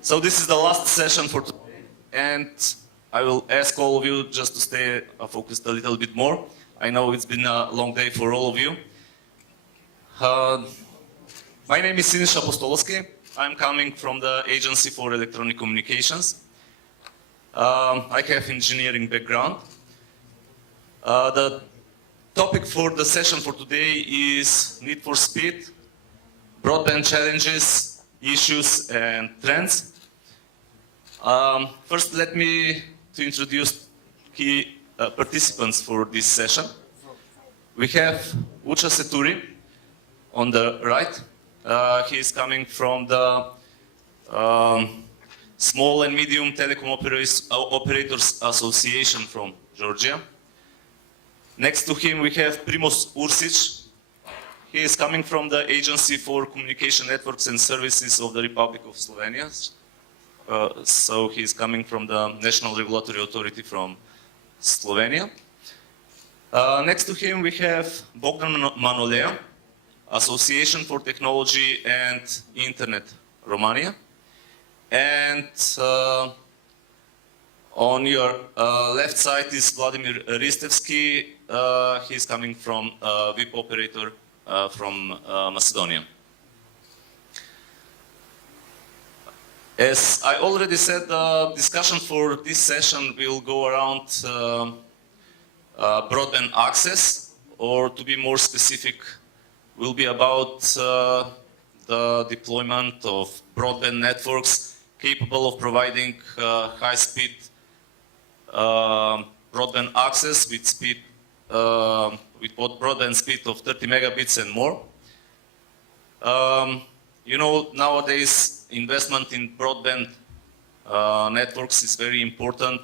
So this is the last session for today, and I will ask all of you just to stay focused a little bit more. I know it's been a long day for all of you. My name is Siniša Apostolovski. I'm coming from the Agency for Electronic Communications. I have engineering background. The topic for the session for today is need for speed, broadband challenges, issues and trends. First, let me introduce key participants for this session. We have Ucha Seturi on the right. He is coming from the Small and Medium Telecom Operators Association from Georgia. Next to him we have Primoz Ursic. He is coming from the Agency for Communication Networks and Services of the Republic of Slovenia. So he is coming from the National Regulatory Authority from Slovenia. Next to him we have Bogdan Manolea, Association for Technology and Internet, Romania. And on your left side is Vladimir Ristevski. He is coming from VIP operator from Macedonia. As I already said, the discussion for this session will go around broadband access, or to be more specific, will be about the deployment of broadband networks capable of providing high-speed broadband access with broadband speed of 30 megabits and more. You know, nowadays investment in broadband networks is very important,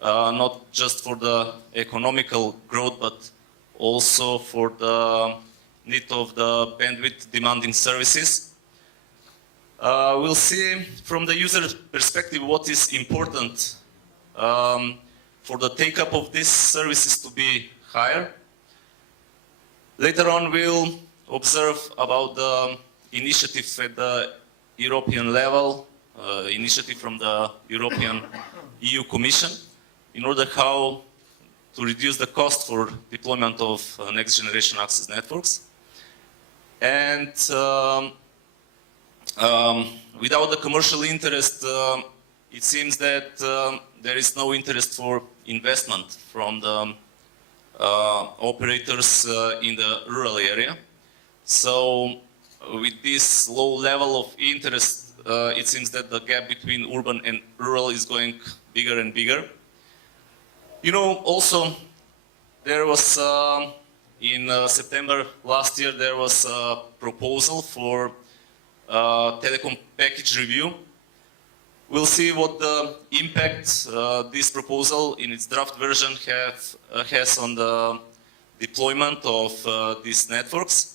not just for the economical growth, but also for the need of the bandwidth demanding services. We'll see from the user perspective what is important for the take-up of these services to be higher. Later on we'll observe about the initiative at the European level, initiative from the European EU Commission, in order how to reduce the cost for deployment of next generation access networks. And without the commercial interest, it seems that there is no interest for investment from the operators in the rural area. So with this low level of interest, it seems that the gap between urban and rural is going bigger and bigger. You know, also there was in September last year there was a proposal for telecom package review. We'll see what the impact this proposal in its draft version has on the deployment of these networks.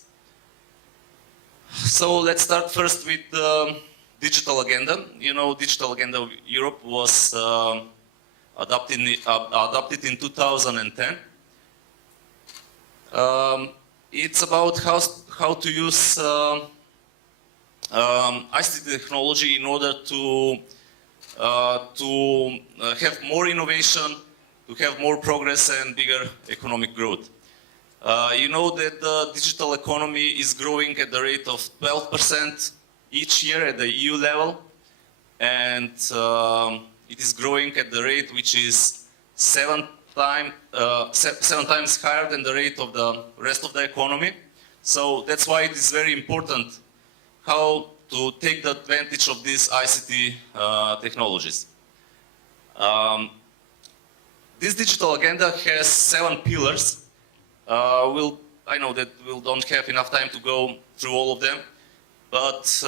So let's start first with the digital agenda. You know, digital agenda of Europe was adopted in 2010. It's about how to use ICT technology in order to have more innovation, to have more progress and bigger economic growth. You know that the digital economy is growing at the rate of 12% each year at the EU level, and it is growing at the rate which is seven times higher than the rate of the rest of the economy. So that's why it is very important how to take the advantage of these ICT technologies. This digital agenda has 7 pillars. I know that we don't have enough time to go through all of them, but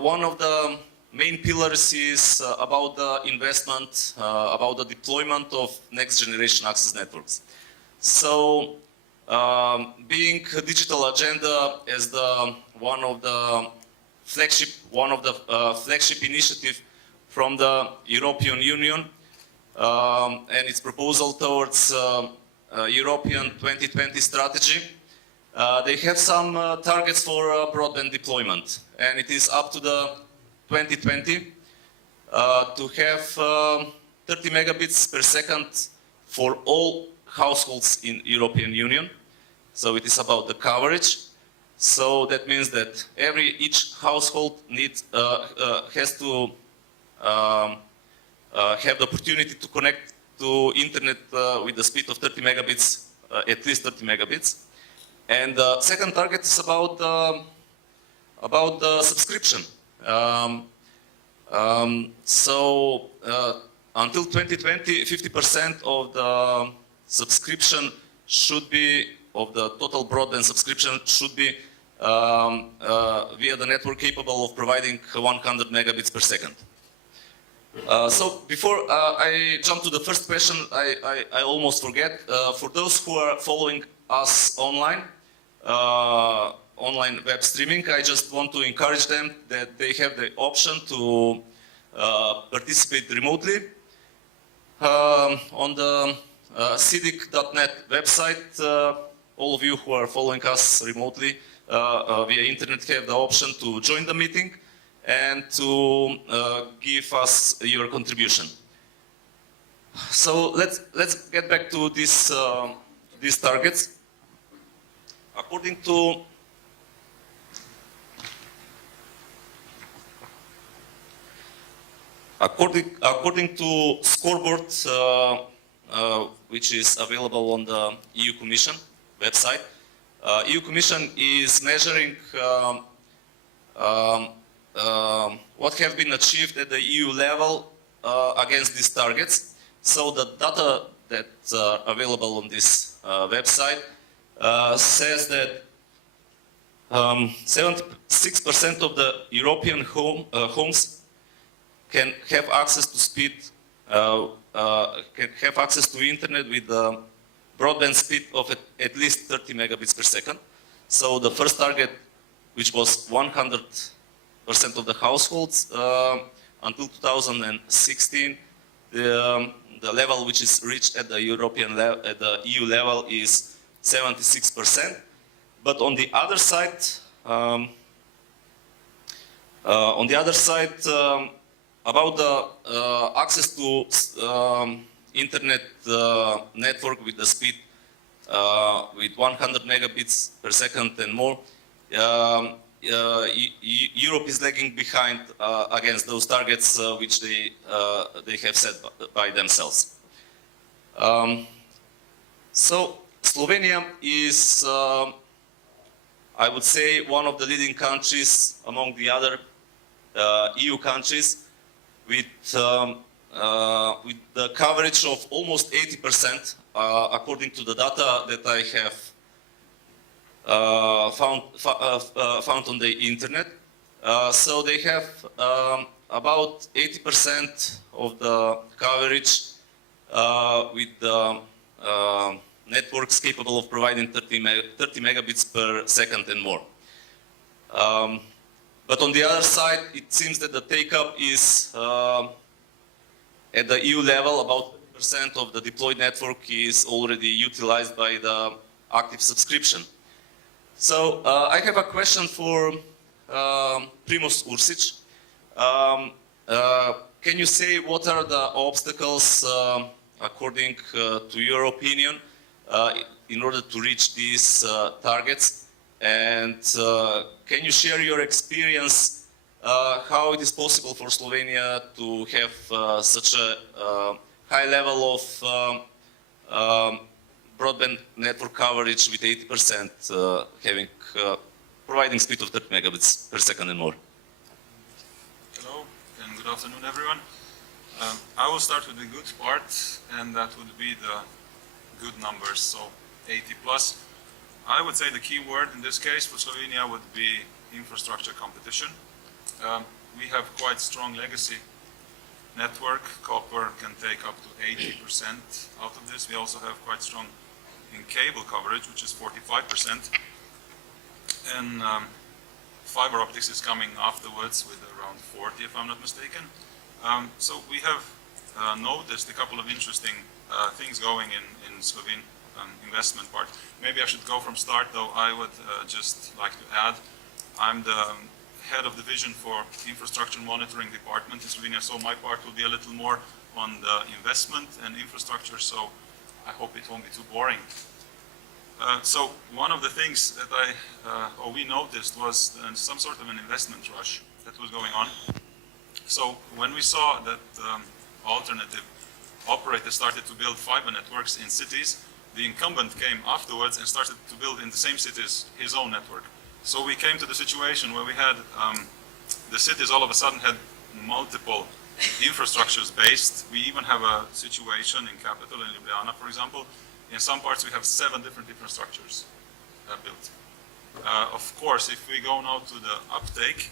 one of the main pillars is about the investment, about the deployment of next generation access networks. So, being a digital agenda as one of the flagship initiative from the European Union and its proposal towards European 2020 strategy. They have some targets for broadband deployment, and it is up to the 2020 to have 30 megabits per second for all households in European Union. So it is about the coverage. So that means that each household has to have the opportunity to connect to internet with the speed of 30 megabits, at least 30 megabits. And the second target is about the subscription. Until 2020, 50% of the subscription should be, of the total broadband subscription should be via the network capable of providing 100 megabits per second. So before I jump to the first question, I almost forget. For those who are following us online, online web streaming, I just want to encourage them that they have the option to participate remotely. On the SEEDIG.net website, all of you who are following us remotely via internet have the option to join the meeting and to give us your contribution. So let's get back to these targets. According to scoreboard, which is available on the EU Commission website, EU Commission is measuring what have been achieved at the EU level against these targets. So the data that's available on this website says that 76% of the European homes can have access to speed, can have access to internet with a broadband speed of at least 30 megabits per second. So the first target, which was 100% of the households, until 2016, the level which is reached at the European level, at the EU level, is 76%. But on the other side, about the access to internet network with the speed with 100 megabits per second and more, Europe is lagging behind against those targets which they have set by themselves. So Slovenia is, I would say, one of the leading countries among the other EU countries with the coverage of almost 80%, according to the data that I have found on the internet. So they have about 80% of the coverage with the networks capable of providing 30 megabits per second and more. But on the other side, it seems that the take-up is at the EU level. About 30% of the deployed network is already utilized by the active subscription. So I have a question for Primož Ursic. Can you say what are the obstacles, according to your opinion, in order to reach these targets? And can you share your experience how it is possible for Slovenia to have such a high level of broadband network coverage with 80% providing speed of 30 megabits per second and more? Hello and good afternoon, everyone. I will start with the good part, and that would be the good numbers, so 80 plus. I would say the key word in this case for Slovenia would be infrastructure competition. We have quite strong legacy network. Copper can take up to 80% out of this. We also have quite strong in cable coverage, which is 45%. And fiber optics is coming afterwards with around 40, if I'm not mistaken. So we have noticed a couple of interesting things going in Slovene investment part. Maybe I should go from start, though. I would just like to add, I'm the head of division for infrastructure monitoring department in Slovenia, so my part will be a little more on the investment and infrastructure, so I hope it won't be too boring. So one of the things that we noticed was some sort of an investment rush that was going on. So when we saw that alternative operators started to build fiber networks in cities, the incumbent came afterwards and started to build in the same cities his own network. So we came to the situation where we had the cities all of a sudden had multiple infrastructures based. We even have a situation in capital, in Ljubljana, for example. In some parts we have 7 different infrastructures built. Of course, if we go now to the uptake,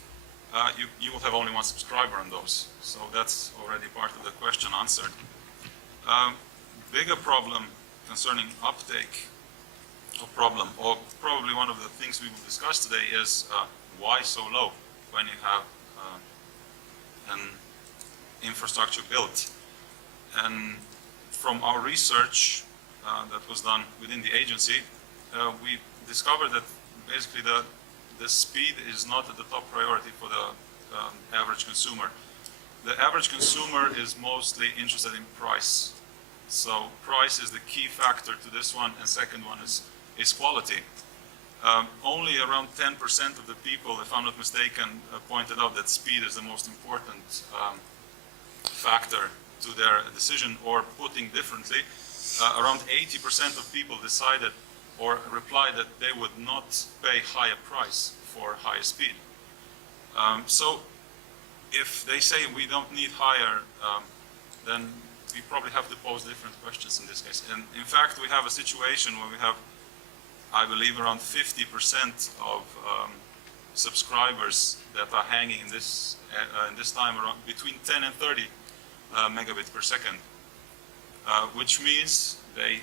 you will have only 1 subscriber on those. So that's already part of the question answered. Bigger problem concerning uptake, or probably one of the things we will discuss today is why so low when you have an infrastructure built. And from our research that was done within the agency, we discovered that basically the speed is not at the top priority for the average consumer. The average consumer is mostly interested in price. So price is the key factor to this one, and second one is quality. Only around 10% of the people, if I'm not mistaken, pointed out that speed is the most important factor to their decision, or putting differently, around 80% of people decided or replied that they would not pay higher price for higher speed. So if they say we don't need higher, then we probably have to pose different questions in this case. And in fact, we have a situation where we have, I believe, around 50% of subscribers that are hanging in this time around between 10 and 30 megabits per second, which means they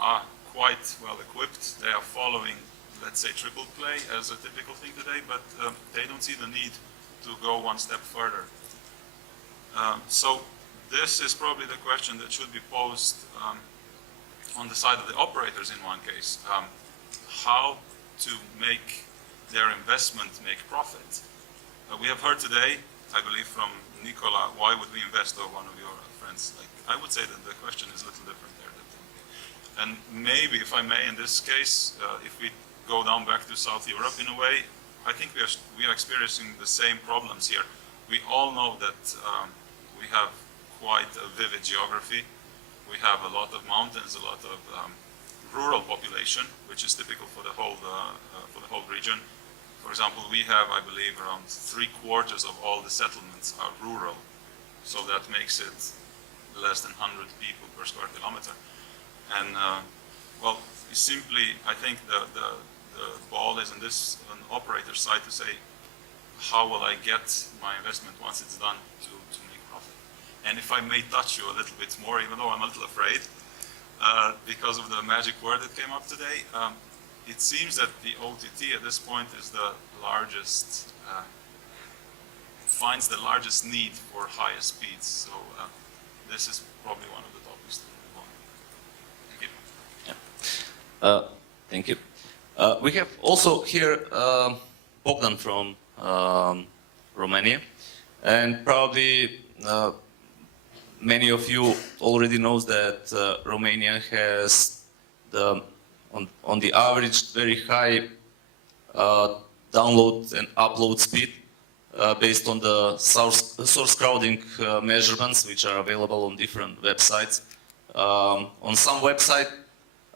are quite well equipped. They are following, let's say, triple play as a typical thing today, but they don't see the need to go 1 step further. So this is probably the question that should be posed on the side of the operators in one case. How to make their investment make profit. We have heard today, I believe, from Nicola, why would we invest, or one of your friends? I would say that the question is a little different there. And maybe, if I may, in this case, if we go down back to South Europe in a way, I think we are experiencing the same problems here. We all know that we have quite a vivid geography. We have a lot of mountains, a lot of rural population, which is typical for the whole region. For example, we have, I believe, around 3/4 of all the settlements are rural. So that makes it less than 100 people per square kilometer. And well, simply, I think the ball is on this operator's side to say, how will I get my investment once it's done to make profit? And if I may touch you a little bit more, even though I'm a little afraid, because of the magic word that came up today, it seems that the OTT at this point is the largest, finds the largest need for higher speeds. So this is probably one of the topics to move on. Thank you. Yeah. Thank you. We have also here Bogdan from Romania, and probably many of you already knows that Romania has on the average very high download and upload speed based on the source crowding measurements, which are available on different websites. On some website,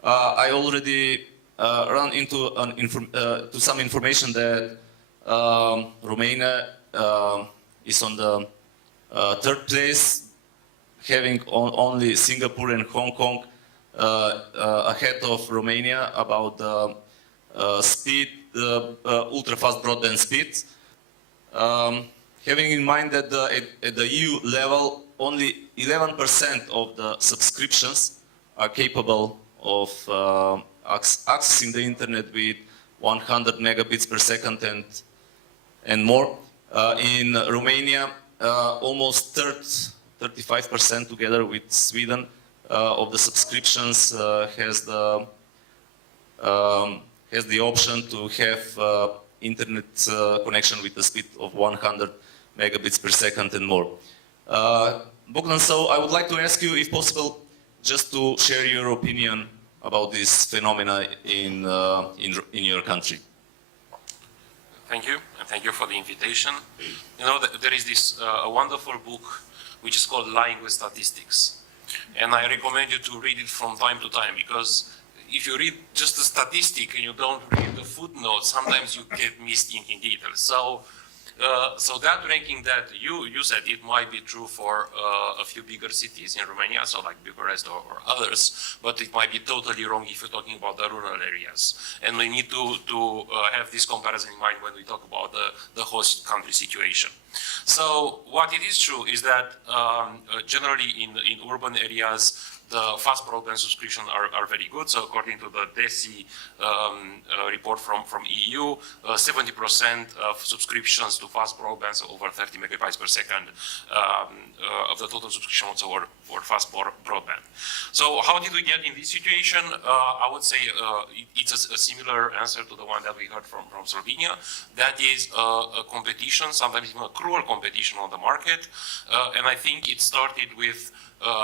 I already run into to some information that Romania is on the 3rd place, having only Singapore and Hong Kong ahead of Romania about the speed, the ultra-fast broadband speed. Having in mind that at the EU level, only 11% of the subscriptions are capable of accessing the internet with 100 megabits per second and more. In Romania, almost 35% together with Sweden of the subscriptions has the option to have internet connection with a speed of 100 megabits per second and more. Bogdan, so I would like to ask you, if possible, just to share your opinion about this phenomena in your country. Thank you, and thank you for the invitation. You know, there is this a wonderful book which is called Lying with Statistics. And I recommend you to read it from time to time, because if you read just the statistic and you don't read the footnotes, sometimes you get missed in detail. So that ranking that you said, it might be true for a few bigger cities in Romania, so like Bucharest or others, but it might be totally wrong if you're talking about the rural areas. And we need to have this comparison in mind when we talk about the host country situation. So what it is true is that generally in urban areas, the fast broadband subscriptions are very good. So according to the DESI report from EU, 70% of subscriptions to fast broadband, so over 30 megabytes per second, of the total subscriptions were fast broadband. So how did we get in this situation? I would say it's a similar answer to the one that we heard from Slovenia. That is a competition, sometimes even a cruel competition on the market. And I think it started with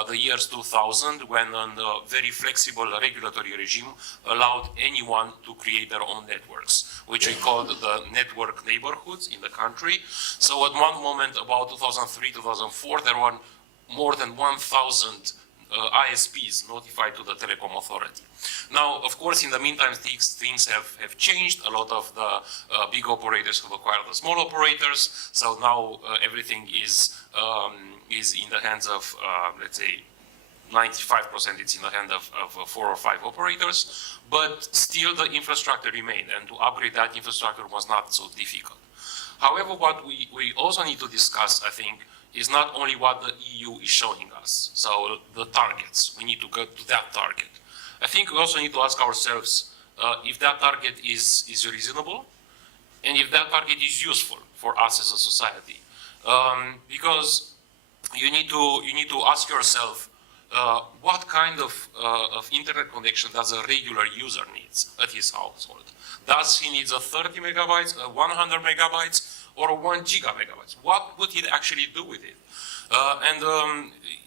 the years 2000, when a very flexible regulatory regime allowed anyone to create their own networks, which we called the network neighborhoods in the country. So at one moment, about 2003, 2004, there were more than 1,000 ISPs notified to the telecom authority. Now, of course, in the meantime, things have changed. A lot of the big operators have acquired the small operators. So now everything is in the hands of, let's say, 95% it's in the hand of 4 or 5 operators. But still the infrastructure remained, and to upgrade that infrastructure was not so difficult. However, what we also need to discuss, I think, is not only what the EU is showing us, so the targets. We need to go to that target. I think we also need to ask ourselves if that target is reasonable, and if that target is useful for us as a society. Because you need to ask yourself what kind of internet connection does a regular user needs at his household. Does he need a 30 megabytes, 100 megabytes, or 1 gigabytes? What would he actually do with it?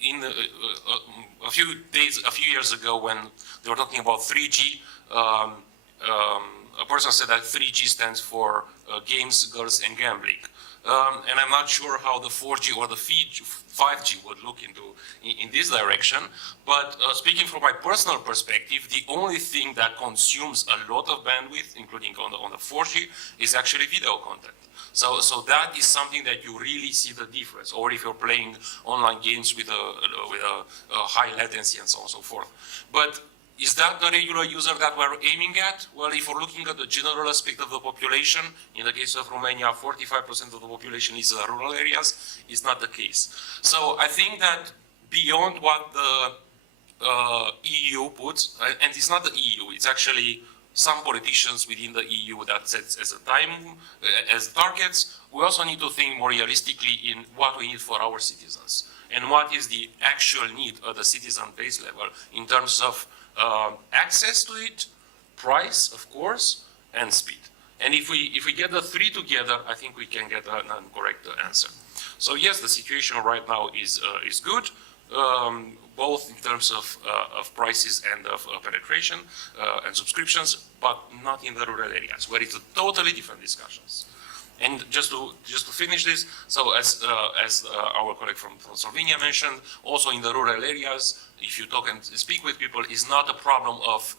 In a few years ago, when they were talking about 3G, a person said that 3G stands for games, girls, and gambling. And I'm not sure how the 4G or the 5G would look in this direction. But speaking from my personal perspective, the only thing that consumes a lot of bandwidth, including on the 4G, is actually video content. So that is something that you really see the difference. Or if you're playing online games with a high latency and so on and so forth. But is that the regular user that we're aiming at? Well, if we're looking at the general aspect of the population, in the case of Romania, 45% of the population is in rural areas, is not the case. So I think that beyond what the EU puts, and it's not the EU, it's actually some politicians within the EU that sets as targets, we also need to think more realistically in what we need for our citizens, and what is the actual need at the citizen base level in terms of access to it, price, of course, and speed. And if we get the three together, I think we can get an correct answer. So yes, the situation right now is good, both in terms of prices and of penetration and subscriptions, but not in the rural areas, where it's a totally different discussions. And just to finish this, so as our colleague from Slovenia mentioned, also in the rural areas, if you talk and speak with people, it's not a problem of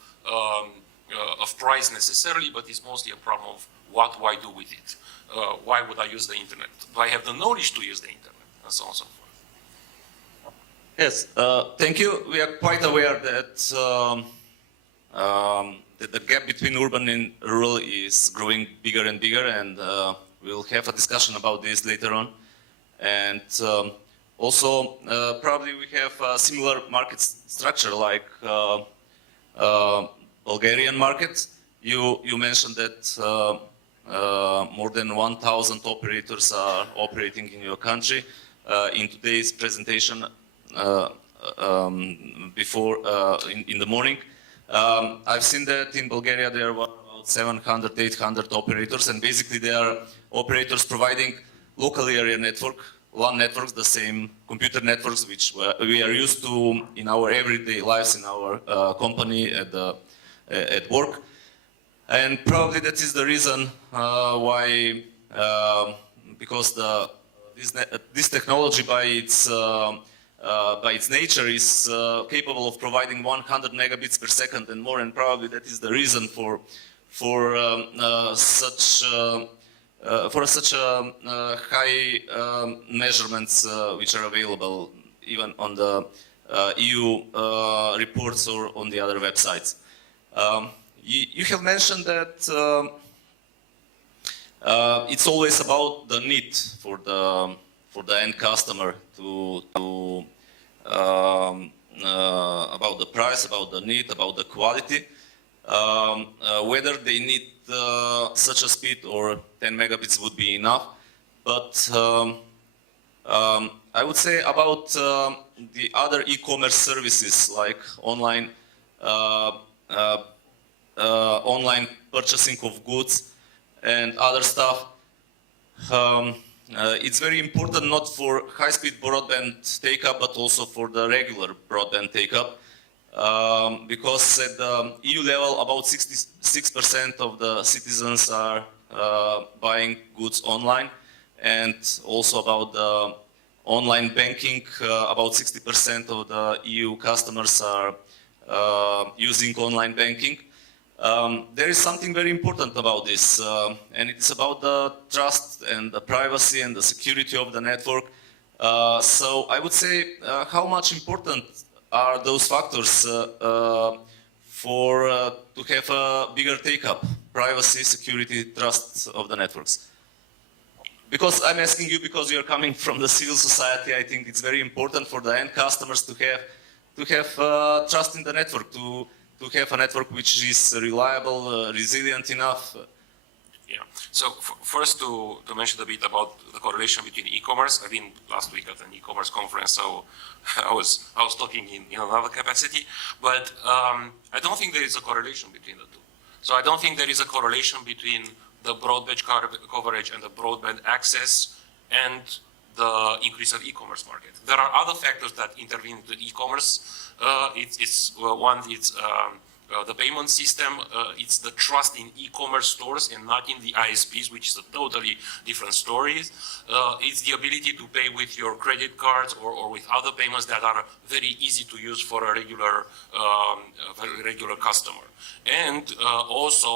price necessarily, but it's mostly a problem of what do I do with it? Why would I use the internet? Do I have the knowledge to use the internet? And so on and so forth. Yes, thank you. We are quite aware that the gap between urban and rural is growing bigger and bigger, and we'll have a discussion about this later on. And also, probably we have a similar market structure like Bulgarian market. You mentioned that more than 1,000 operators are operating in your country. In today's presentation, before in the morning, I've seen that in Bulgaria there were about about 700, 800 operators, and basically they are operators providing local area network, LAN networks, the same computer networks which we are used to in our everyday lives, in our company, at work. And probably that is the reason why, because this technology by its nature is capable of providing 100 megabits per second and more, and probably that is the reason for such high measurements which are available even on the EU reports or on the other websites. You have mentioned that it's always about the need for the end customer about the price, about the need, about the quality, whether they need such a speed or 10 megabits would be enough. But I would say about the other e-commerce services like online online purchasing of goods and other stuff. It's very important not for high-speed broadband take-up, but also for the regular broadband take-up, because at the EU level, about 66% of the citizens are buying goods online, and also about the online banking, about 60% of the EU customers are using online banking. There is something very important about this, and it's about the trust and the privacy and the security of the network. So I would say how much important are those factors to have a bigger take-up: privacy, security, trust of the networks? Because I'm asking you because you're coming from the civil society, I think it's very important for the end customers to have trust in the network, to have a network which is reliable, resilient enough. Yeah. So first to mention a bit about the correlation between e-commerce. I've been last week at an e-commerce conference, so I was talking in another capacity. But I don't think there is a correlation between the two. So I don't think there is a correlation between the broadband coverage and the broadband access and the increase of e-commerce market. There are other factors that intervene with e-commerce. The payment system, it's the trust in e-commerce stores and not in the ISPs, which is a totally different story. It's the ability to pay with your credit cards or with other payments that are very easy to use for a regular customer. And also,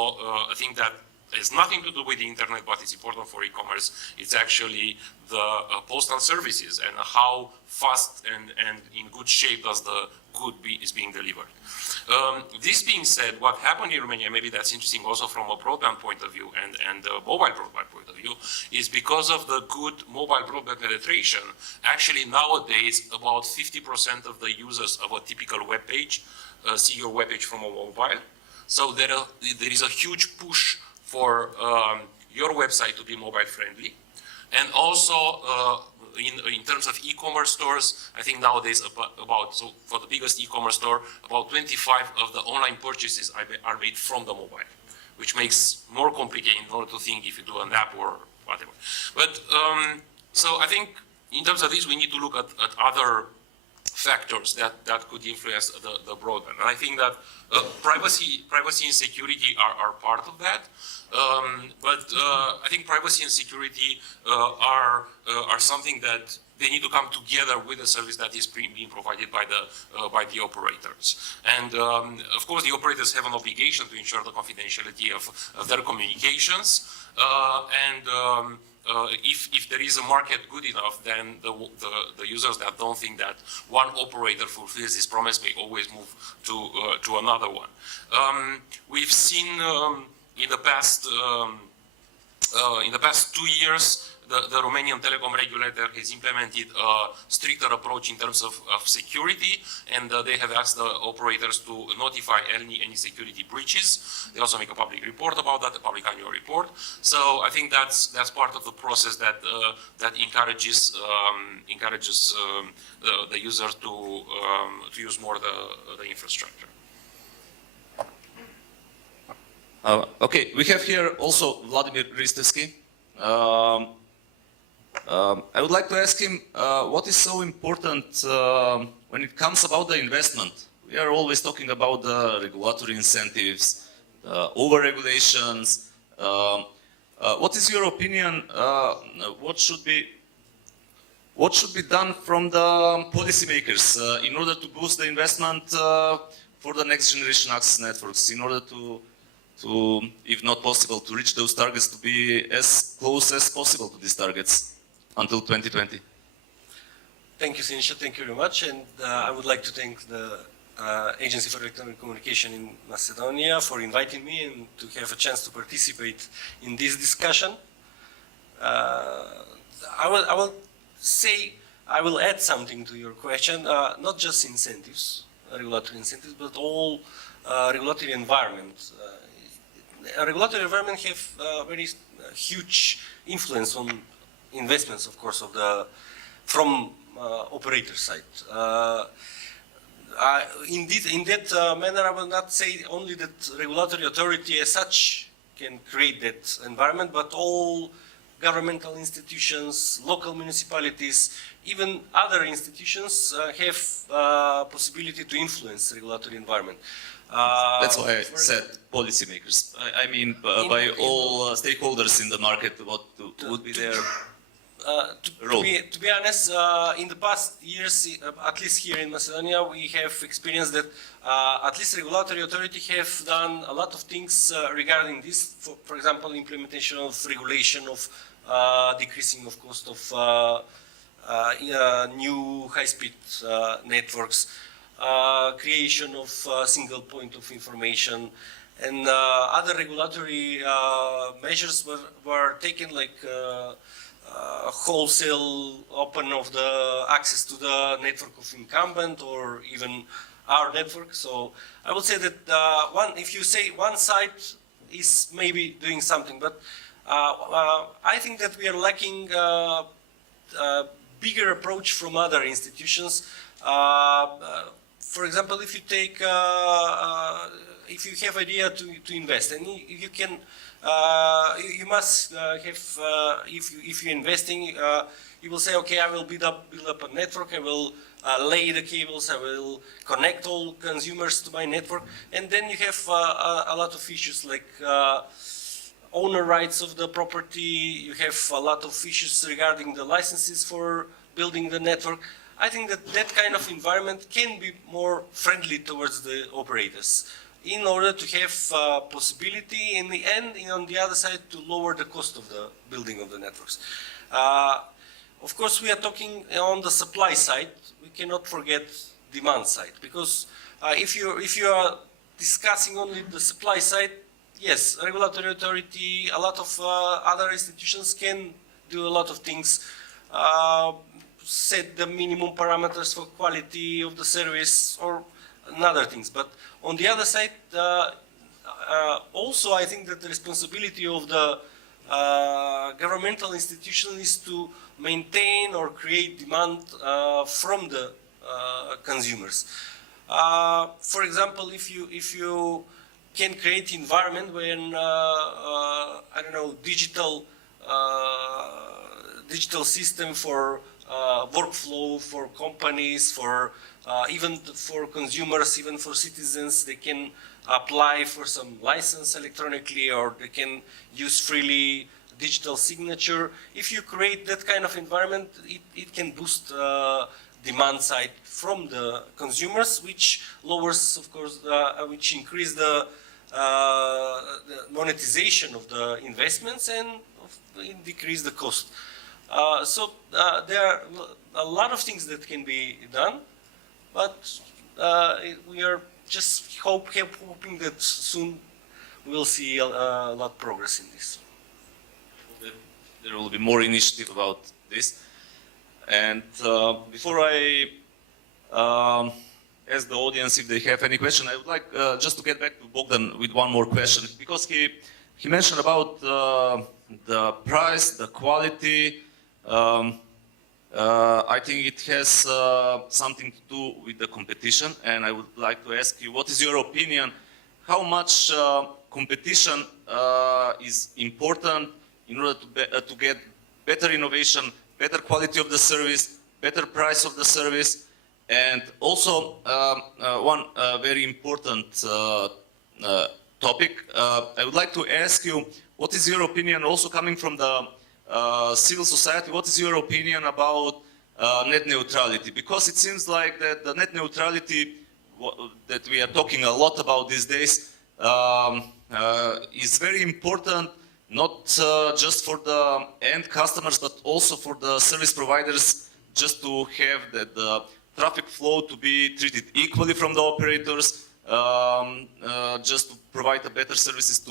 I think that has nothing to do with the internet, but it's important for e-commerce. It's actually the postal services and how fast and in good shape does the good is being delivered. This being said, what happened in Romania, maybe that's interesting also from a broadband point of view and a mobile broadband point of view, is because of the good mobile broadband penetration, actually nowadays about 50% of the users of a typical web page see your web page from a mobile. So there is a huge push for your website to be mobile friendly. And also in terms of e-commerce stores, I think nowadays so for the biggest e-commerce store, about 25 of the online purchases are made from the mobile, which makes more complicated in order to think if you do an app or whatever. But so I think in terms of this, we need to look at other factors that could influence the broadband. And I think that privacy and security are part of that. But I think privacy and security are something that they need to come together with the service that is being provided by the operators. And of course, the operators have an obligation to ensure the confidentiality of their communications. If there is a market good enough, then the users that don't think that one operator fulfills this promise may always move to another one. We've seen in the past 2 years, the Romanian telecom regulator has implemented a stricter approach in terms of security, and they have asked the operators to notify any security breaches. They also make a public report about that, a public annual report. So I think that's part of the process that encourages the users to use more the infrastructure. Okay, we have here also Vladimir Gristevsky. I would like to ask him what is so important when it comes about the investment. We are always talking about the regulatory incentives, over-regulations. What is your opinion? What should be done from the policymakers in order to boost the investment for the next generation access networks, in order to, if not possible, to reach those targets, to be as close as possible to these targets until 2020? Thank you, Sinisa. Thank you very much. And I would like to thank the Agency for Electronic Communication in Macedonia for inviting me and to have a chance to participate in this discussion. I will add something to your question, not just incentives, regulatory incentives, but all regulatory environment. A regulatory environment have very huge influence on investments, of course, from operator side. In that manner, I will not say only that regulatory authority as such can create that environment, but all governmental institutions, local municipalities, even other institutions have possibility to influence regulatory environment. That's why I said policymakers. I mean, by all stakeholders in the market, what would be their role? To be honest, in the past years, at least here in Macedonia, we have experienced that at least regulatory authority have done a lot of things regarding this. For example, implementation of regulation of decreasing of cost of new high-speed networks, creation of single point of information, and other regulatory measures were taken, like wholesale open of the access to the network of incumbent or even our network. So I would say that if you say one side is maybe doing something, but I think that we are lacking a bigger approach from other institutions. For example, if you take, if you have idea to invest, and you can, you must have, if you're investing, you will say, okay, I will build up a network, I will lay the cables, I will connect all consumers to my network, and then you have a lot of issues like owner rights of the property, you have a lot of issues regarding the licenses for building the network. I think that that kind of environment can be more friendly towards the operators in order to have possibility in the end, and on the other side, to lower the cost of the building of the networks. Of course, we are talking on the supply side. We cannot forget demand side, because if you are discussing only the supply side, yes, regulatory authority, a lot of other institutions can do a lot of things, set the minimum parameters for quality of the service or other things. But on the other side, also I think that the responsibility of the governmental institution is to maintain or create demand from the consumers. For example, if you can create environment when I don't know, digital system for workflow for companies, for even for consumers, even for citizens, they can apply for some license electronically, or they can use freely digital signature. If you create that kind of environment, it can boost demand side from the consumers, which lowers, of course, which increase the monetization of the investments and decrease the cost. So there are a lot of things that can be done, but we are just hoping that soon we'll see a lot of progress in this. There will be more initiative about this. And before I ask the audience if they have any question, I would like just to get back to Bogdan with one more question, because he mentioned about the price, the quality. I think it has something to do with the competition, and I would like to ask you, what is your opinion? How much competition is important in order to get better innovation, better quality of the service, better price of the service, and also one very important topic. I would like to ask you, what is your opinion, also coming from the civil society, what is your opinion about net neutrality? Because it seems like that the net neutrality that we are talking a lot about these days is very important, not just for the end customers, but also for the service providers, just to have the traffic flow to be treated equally from the operators, just to provide a better services to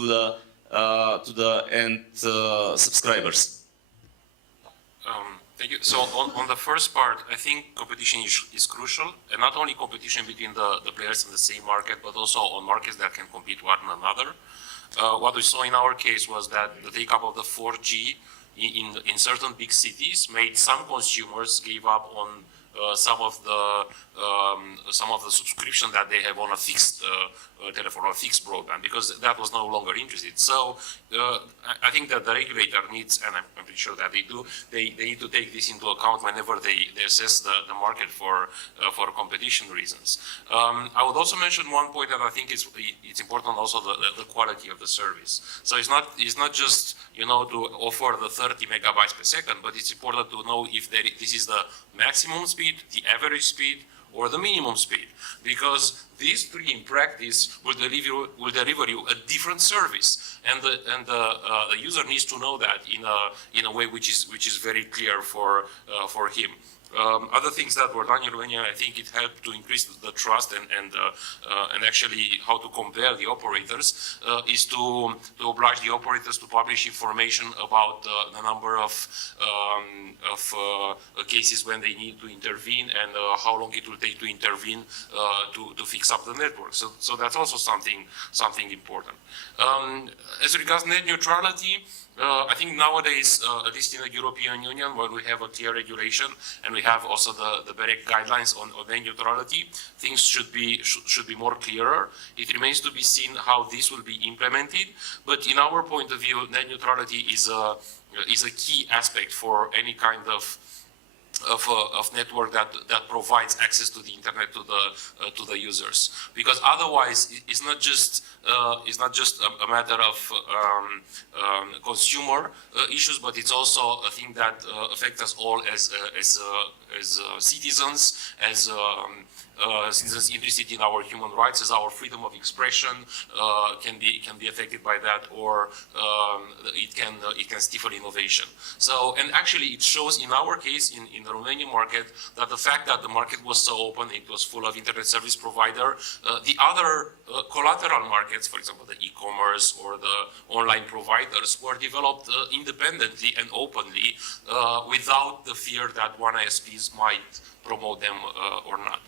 the end subscribers. Thank you. So on the first part, I think competition is crucial, and not only competition between the players in the same market, but also on markets that can compete one another. What we saw in our case was that the take-up of the 4G in certain big cities made some consumers give up on some of the subscription that they have on a fixed telephone or fixed broadband, because that was no longer interested. So I think that the regulator needs, and I'm pretty sure that they do, they need to take this into account whenever they assess the market for competition reasons. I would also mention one point that I think it's important, also the quality of the service. So it's not just, you know, to offer the 30 megabytes per second, but it's important to know if this is the maximum speed, the average speed, or the minimum speed, because these three in practice will deliver you a different service, and the user needs to know that in a way which is very clear for him. Other things that were done in Romania, I think it helped to increase the trust and actually how to compare the operators is to oblige the operators to publish information about the number of cases when they need to intervene and how long it will take to intervene to fix up the network. So that's also something important. As regards net neutrality, I think nowadays, at least in the European Union, where we have a clear regulation and we have also the BEREC guidelines on net neutrality, things should be more clearer. It remains to be seen how this will be implemented. But in our point of view, net neutrality is a key aspect for any kind of network that provides access to the internet to the users, because otherwise it's not just a matter of consumer issues, but it's also a thing that affects us all as citizens, as citizens interested in our human rights, as our freedom of expression can be affected by that, or it can stifle innovation. So, and actually it shows in our case in the Romanian market that the fact that the market was so open, it was full of internet service provider, the other collateral markets, for example the e-commerce or the online providers, were developed independently and openly without the fear that one ISPs might promote them or not.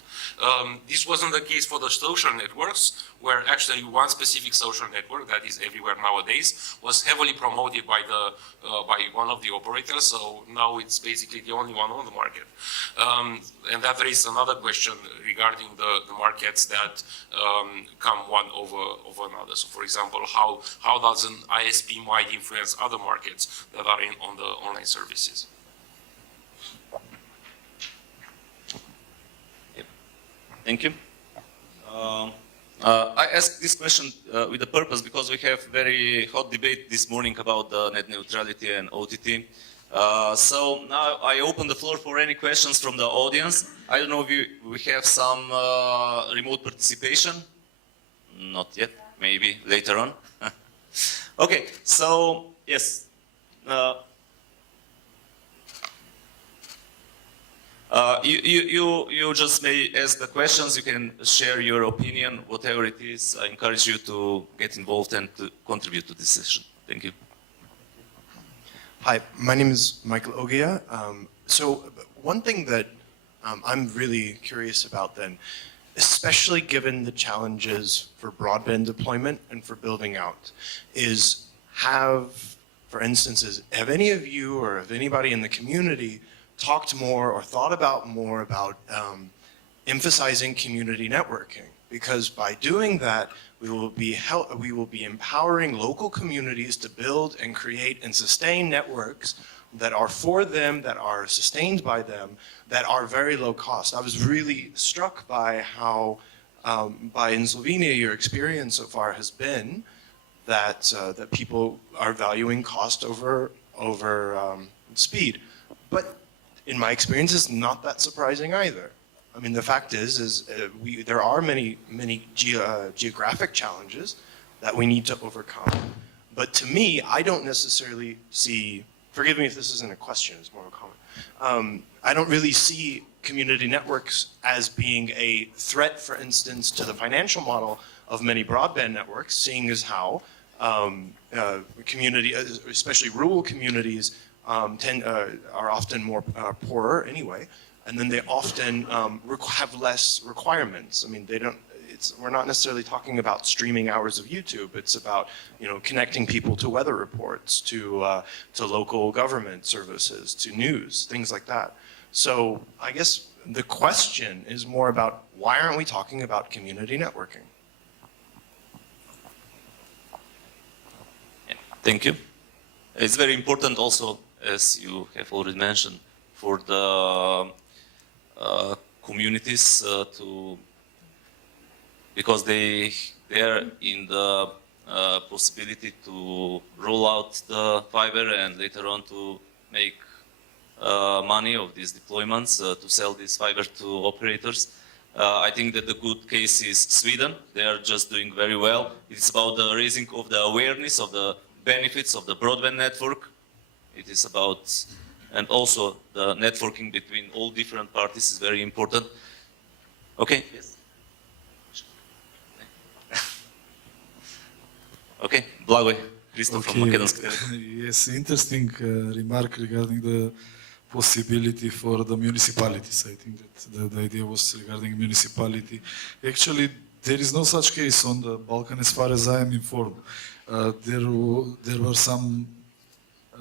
This wasn't the case for the social networks, where actually one specific social network that is everywhere nowadays was heavily promoted by one of the operators. So now it's basically the only one on the market, and that raises another question regarding the markets that come one over another. So, for example, how does an ISP might influence other markets that are on the online services? Thank you. I asked this question with a purpose, because we have very hot debate this morning about net neutrality and OTT. So now I open the floor for any questions from the audience. I don't know if we have some remote participation. Not yet, maybe later on. Okay, so yes. You just may ask the questions, you can share your opinion, whatever it is. I encourage you to get involved and to contribute to this session. Thank you. Hi, my name is Michael Ogia. So one thing that I'm really curious about then, especially given the challenges for broadband deployment and for building out, is for instance, have any of you or have anybody in the community talked more or thought about more about emphasizing community networking? because by doing that, we will be empowering local communities to build and create and sustain networks that are for them, that are sustained by them, that are very low cost. I was really struck by how, in Slovenia, your experience so far has been that that people are valuing cost over speed. But in my experience, it's not that surprising either. I mean, the fact is there are many geographic challenges that we need to overcome. But to me, I don't necessarily see. Forgive me if this isn't a question; it's more of a comment. I don't really see community networks as being a threat, for instance, to the financial model of many broadband networks, seeing as how community, especially rural communities, are often more poorer anyway, and then they often have less requirements. I mean, they don't. We're not necessarily talking about streaming hours of YouTube. It's about connecting people to weather reports, to local government services, to news, things like that. So I guess the question is more about why aren't we talking about community networking? Thank you. It's very important also, as you have already mentioned, for the communities because they are in the possibility to roll out the fiber and later on to make money of these deployments, to sell this fiber to operators. I think that the good case is Sweden. They are just doing very well. It's about the raising of the awareness of the benefits of the broadband network. It is about, and also the networking between all different parties is very important. Okay. Yes. Okay, Blagoj, Christoph from Makedonska. Yes, interesting remark regarding the possibility for the municipalities. I think that the idea was regarding municipality. Actually, there is no such case on the Balkan as far as I am informed. There were some,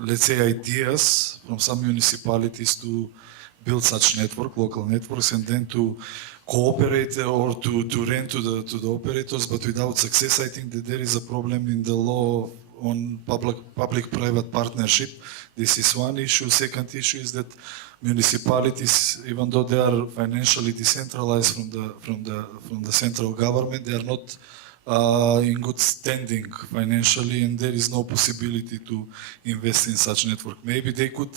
let's say, ideas from some municipalities to build such local networks, and then to cooperate or to rent to the operators, but without success. I think that there is a problem in the law on public-private partnership. This is one issue. Second issue is that municipalities, even though they are financially decentralized from the central government, they are not in good standing financially, and there is no possibility to invest in such network. Maybe they could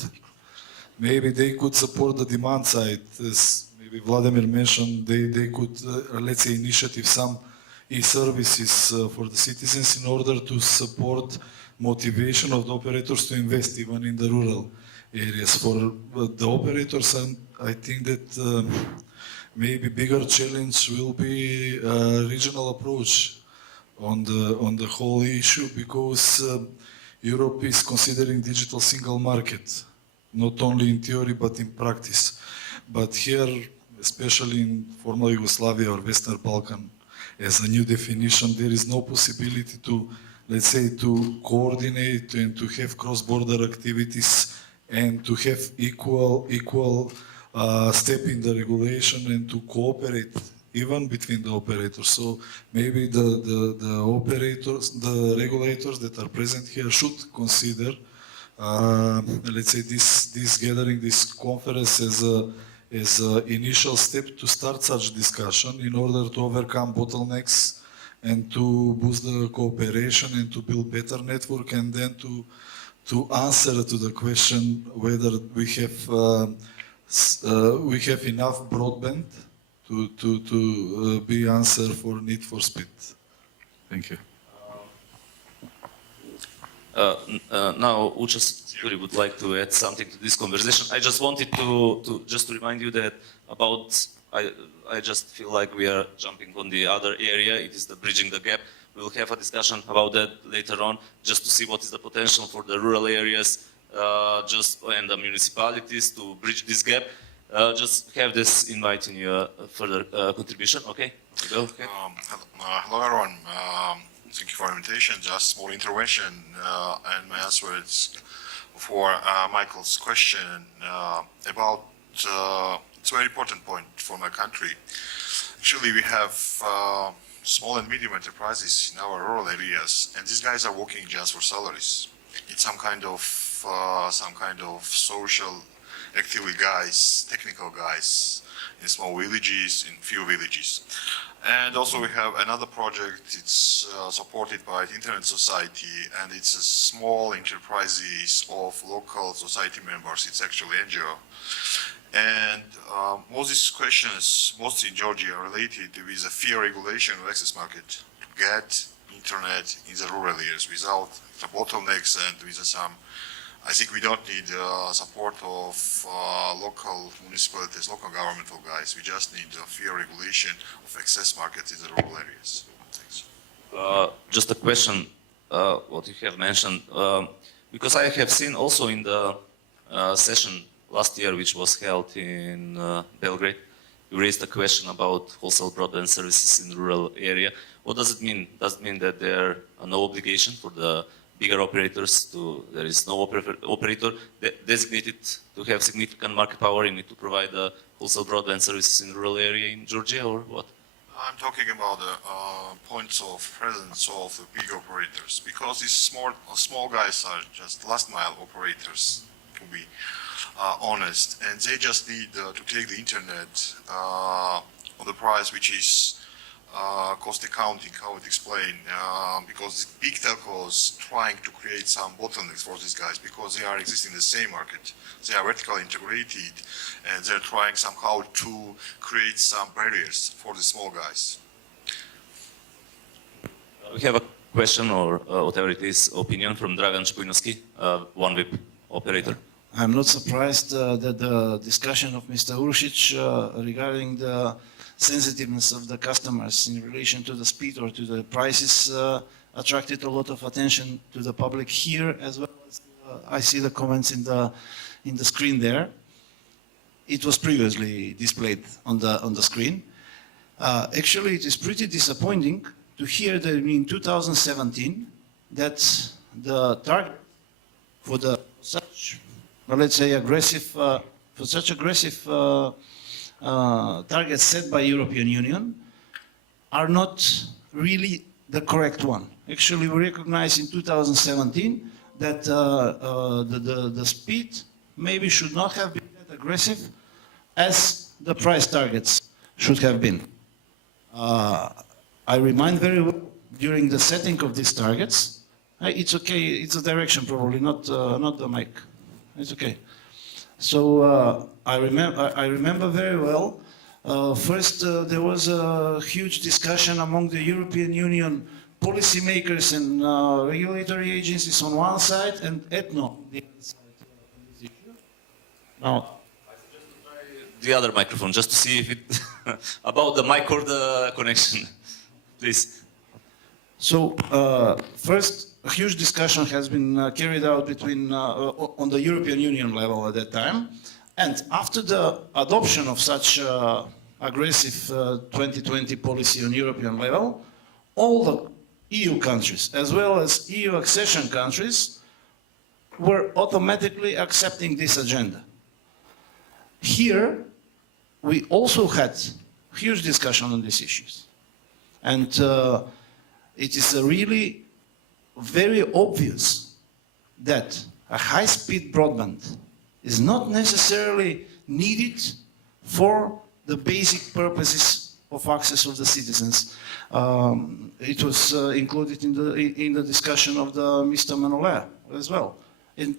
support the demand side, as maybe Vladimir mentioned. They could, let's say, initiative some e-services for the citizens in order to support motivation of the operators to invest even in the rural areas. For the operators, and I think that maybe bigger challenge will be a regional approach on the whole issue, because Europe is considering digital single market, not only in theory but in practice. But here, especially in former Yugoslavia or Western Balkan, as a new definition, there is no possibility to, let's say, to coordinate and to have cross-border activities and to have equal step in the regulation and to cooperate even between the operators. So maybe the operators, the regulators that are present here should consider, let's say, this gathering, this conference as an initial step to start such discussion in order to overcome bottlenecks and to boost the cooperation and to build better network, and then to answer to the question whether we have enough broadband to be answer for need for speed. Thank you. Now, Uchas would like to add something to this conversation. I just wanted to remind you that I just feel like we are jumping on the other area. It is the bridging the gap. We'll have a discussion about that later on, just to see what is the potential for the rural areas, and the municipalities to bridge this gap. Just have this invite in your further contribution. Okay? Go ahead. Hello everyone. Thank you for the invitation. Just small intervention, and my answer is for Michael's question about it's a very important point for my country. Actually, we have small and medium enterprises in our rural areas, and these guys are working just for salaries. It's some kind of social activity guys, technical guys in small villages, in few villages. And also we have another project, it's supported by the Internet Society, and it's a small enterprises of local society members. It's actually NGO. And most of these questions, mostly in Georgia, are related with the fair regulation of access market to get internet in the rural areas without the bottlenecks and with some. I think we don't need support of local municipalities, local governmental guys. We just need a fair regulation of access markets in the rural areas. Thanks. Just a question, what you have mentioned, because I have seen also in the session last year, which was held in Belgrade, you raised a question about wholesale broadband services in the rural area. What does it mean? Does it mean that there are no obligation for the bigger operators there is no operator designated to have significant market power and need to provide wholesale broadband services in the rural area in Georgia, or what? I'm talking about the points of presence of the big operators, because these small guys are just last mile operators, to be honest, and they just need to take the internet on the price which is cost accounting, how it explain, because big telcos trying to create some bottlenecks for these guys because they are existing in the same market. They are vertically integrated and they're trying somehow to create some barriers for the small guys. We have a question or whatever it is, opinion from Dragan Špujnovski, OneWeb operator. I'm not surprised that the discussion of Mr. Uršić regarding the sensitiveness of the customers in relation to the speed or to the prices attracted a lot of attention to the public here, as well as I see the comments in the screen there. It was previously displayed on the screen. Actually, it is pretty disappointing to hear that in 2017 that the target for the such, let's say, aggressive targets set by European Union are not really the correct one. Actually, we recognize in 2017 that the speed maybe should not have been that aggressive as the price targets should have been. I remind very well during the setting of these targets, it's okay, it's a direction probably, not the mic. It's okay. So I remember very well. First, there was a huge discussion among the European Union policymakers and regulatory agencies on one side, and ETNO on the other side on this issue. Now, The other microphone, just to see if it about the mic or the connection, please. so first, a huge discussion has been carried out between on the European Union level at that time, and after the adoption of such aggressive 2020 policy on European level, all the EU countries, as well as EU accession countries, were automatically accepting this agenda. Here, we also had huge discussion on these issues, and it is really very obvious that a high-speed broadband is not necessarily needed for the basic purposes of access of the citizens. It was included in the discussion of the Mr. Manolea as well. And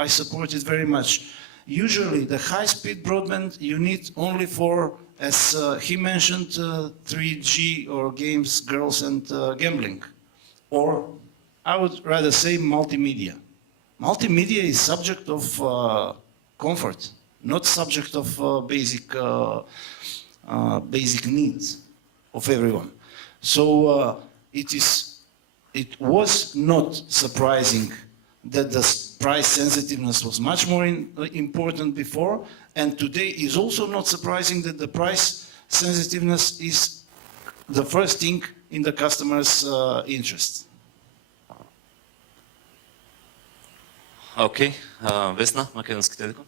I support it very much. Usually, the high-speed broadband you need only for, as he mentioned, 3G or games, girls, and gambling, or I would rather say multimedia. Multimedia is subject of comfort, not subject of basic needs of everyone. So it was not surprising that the price sensitiveness was much more important before, and today is also not surprising that the price sensitiveness is the first thing in the customer's interest. Okay, Vesna, Makedonski Telekom.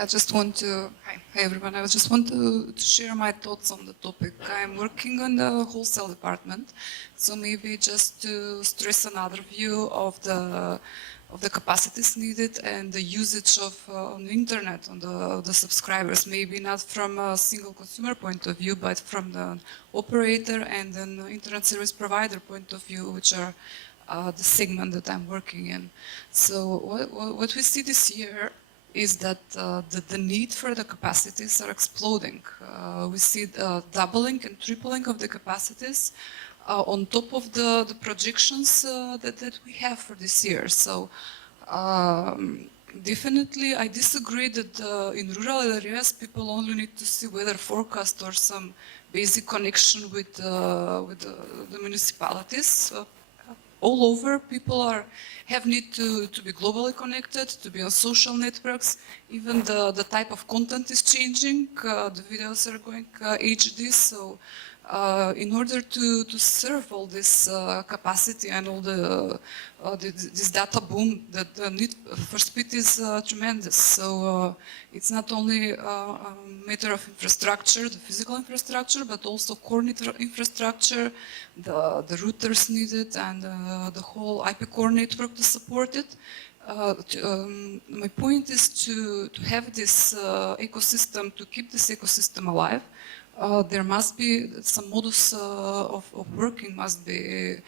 I just want to, hi everyone, I just want to share my thoughts on the topic. I'm working on the wholesale department, so maybe just to stress another view of the capacities needed and the usage of on the internet, on the subscribers, maybe not from a single consumer point of view, but from the operator and an internet service provider point of view, which are the segment that I'm working in. So what we see this year is that the need for the capacities are exploding. We see the doubling and tripling of the capacities on top of the projections that we have for this year. So definitely I disagree that in rural areas people only need to see weather forecast or some basic connection with the municipalities. All over, people have need to be globally connected, to be on social networks. Even the type of content is changing. The videos are going HD. So in order to serve all this capacity and all this data boom, the need for speed is tremendous. So it's not only a matter of infrastructure, the physical infrastructure, but also core infrastructure, the routers needed, and the whole IP core network to support it. My point is to have this ecosystem, to keep this ecosystem alive. There must be some modus of working must be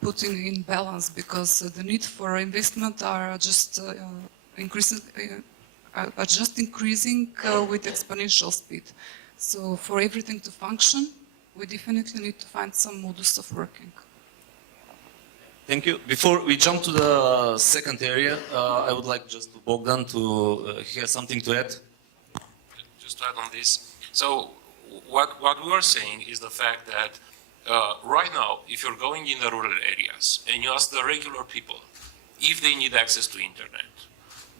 put in balance, because the need for investment are just increasing with exponential speed. So for everything to function, we definitely need to find some modus of working. Thank you. Before we jump to the second area, I would like just to Bogdan to he has something to add. Just to add on this. So what we are saying is the fact that right now, if you're going in the rural areas and you ask the regular people if they need access to internet,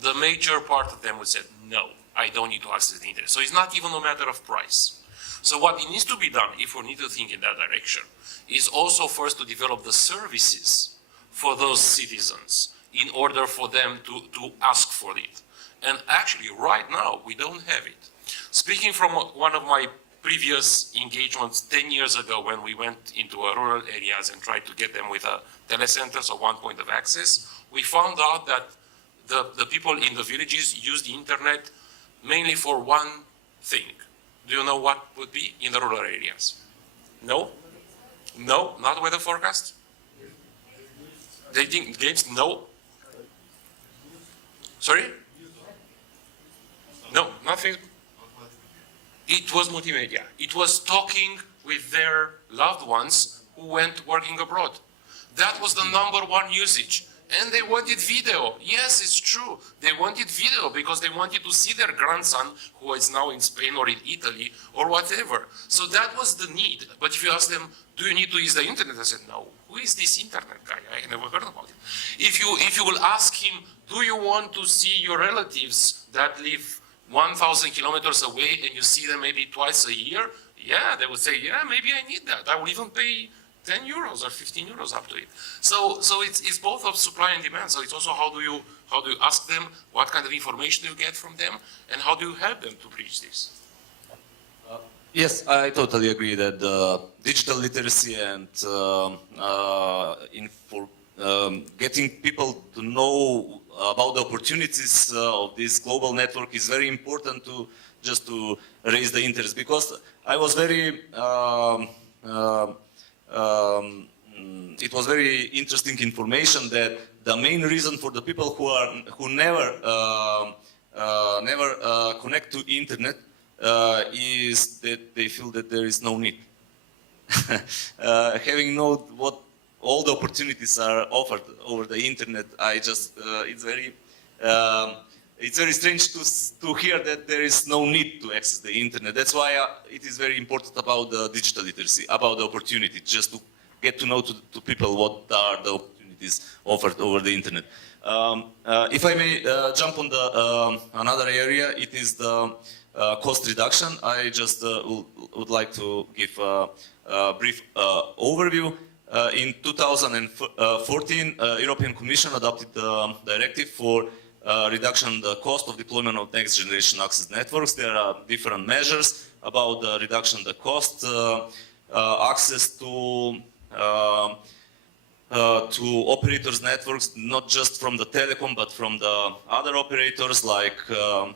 the major part of them would say, no, I don't need to access the internet. So it's not even a matter of price. So what needs to be done, if we need to think in that direction, is also first to develop the services for those citizens in order for them to ask for it. And actually, right now, we don't have it. Speaking from one of my previous engagements 10 years ago, when we went into rural areas and tried to get them with a telecenter, so one point of access, we found out that the people in the villages use the internet mainly for one thing. Do you know what would be in the rural areas? No? No? Not weather forecast? They think games? No? Sorry? No, nothing. It was multimedia. It was talking with their loved ones who went working abroad. That was the #1 usage. And they wanted video. Yes, it's true. They wanted video because they wanted to see their grandson, who is now in Spain or in Italy or whatever. So that was the need. But if you ask them, do you need to use the internet? I said, no. Who is this internet guy? I never heard about it. If you will ask him, do you want to see your relatives that live 1,000 kilometers away and you see them maybe twice a year? Yeah, they would say, yeah, maybe I need that. I will even pay 10 euros or 15 euros up to it. So it's both of supply and demand. So it's also how do you ask them, what kind of information do you get from them, and how do you help them to bridge this? Yes, I totally agree that digital literacy and getting people to know about the opportunities of this global network is very important to just to raise the interest, because I was very it was very interesting information that the main reason for the people who never connect to internet is that they feel that there is no need. Having known what all the opportunities are offered over the internet, it's very strange to hear that there is no need to access the internet. That's why it is very important about the digital literacy, about the opportunity, just to get to know to people what are the opportunities offered over the internet. If I may jump on the another area, it is the cost reduction. I just would like to give a brief overview. In 2014, European Commission adopted the directive for reduction in the cost of deployment of next generation access networks. There are different measures about the reduction in the cost, access to operators' networks, not just from the telecom, but from the other operators like the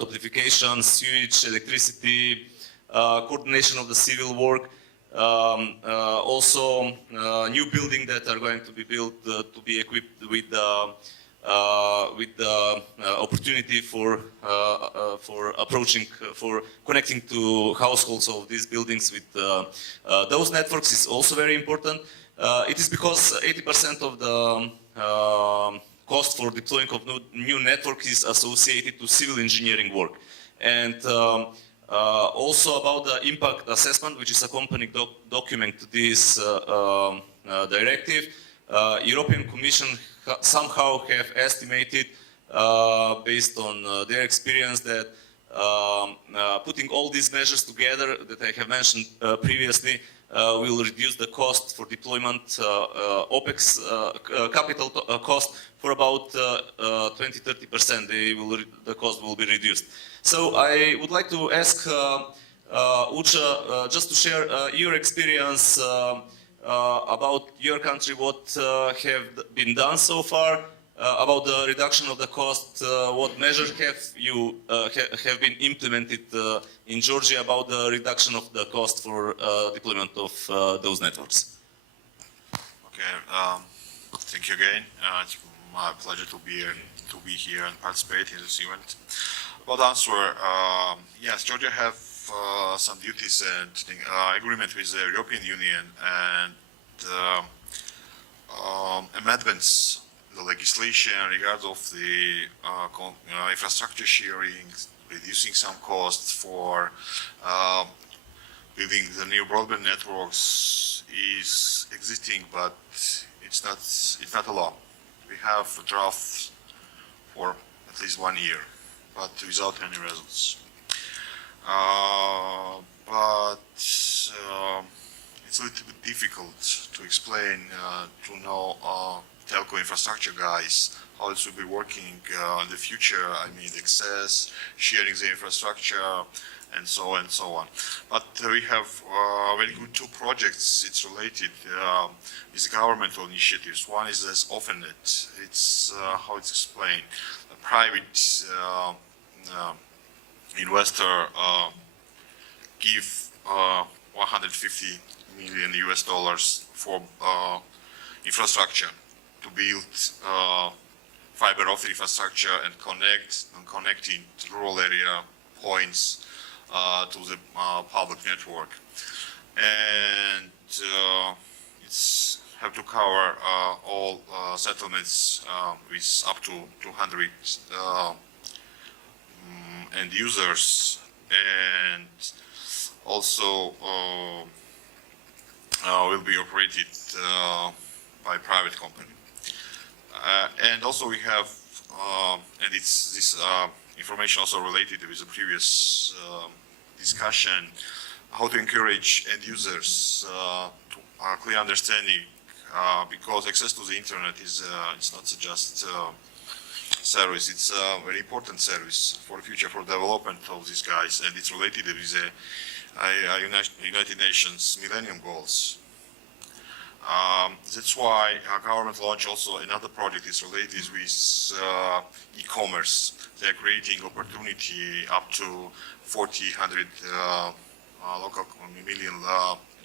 toplification, sewage, electricity, coordination of the civil work, also new buildings that are going to be built to be equipped with the opportunity for connecting to households of these buildings with those networks is also very important. It is because 80% of the cost for deploying of new network is associated to civil engineering work. And also about the impact assessment, which is accompanying document to this directive, European Commission somehow have estimated, based on their experience, that putting all these measures together that I have mentioned previously will reduce the cost for deployment, OPEX, capital cost, for about 20–30%. The cost will be reduced. So I would like to ask Ucha just to share your experience about your country, what have been done so far about the reduction of the cost, what measures have been implemented in Georgia about the reduction of the cost for deployment of those networks. Okay, thank you again. It's my pleasure to be here and participate in this event. About the answer, yes, Georgia have some duties and agreement with the European Union and amendments the legislation regarding of the infrastructure sharing, reducing some costs for building the new broadband networks is existing, but it's not a law. We have a draft for at least 1 year, but without any results. But it's a little bit difficult to explain to know telco infrastructure guys how it will be working in the future. I mean, access, sharing the infrastructure, and so on and so on. But we have very good 2 projects. It's related with governmental initiatives. One is this OFNet. It's how it's explained. A private investor give 150 million US dollars for infrastructure to build fiber optic infrastructure and connecting rural area points to the public network. And it's have to cover all settlements with up to 200 end users, and also will be operated by private company. And also we have, and it's this information also related with the previous discussion, how to encourage end users to clear understanding, because access to the internet is it's not just service, it's a very important service for the future, for development of these guys, and it's related with the United Nations Millennium Goals. That's why our government launched also another project is related with e-commerce. They're creating opportunity up to 400 local million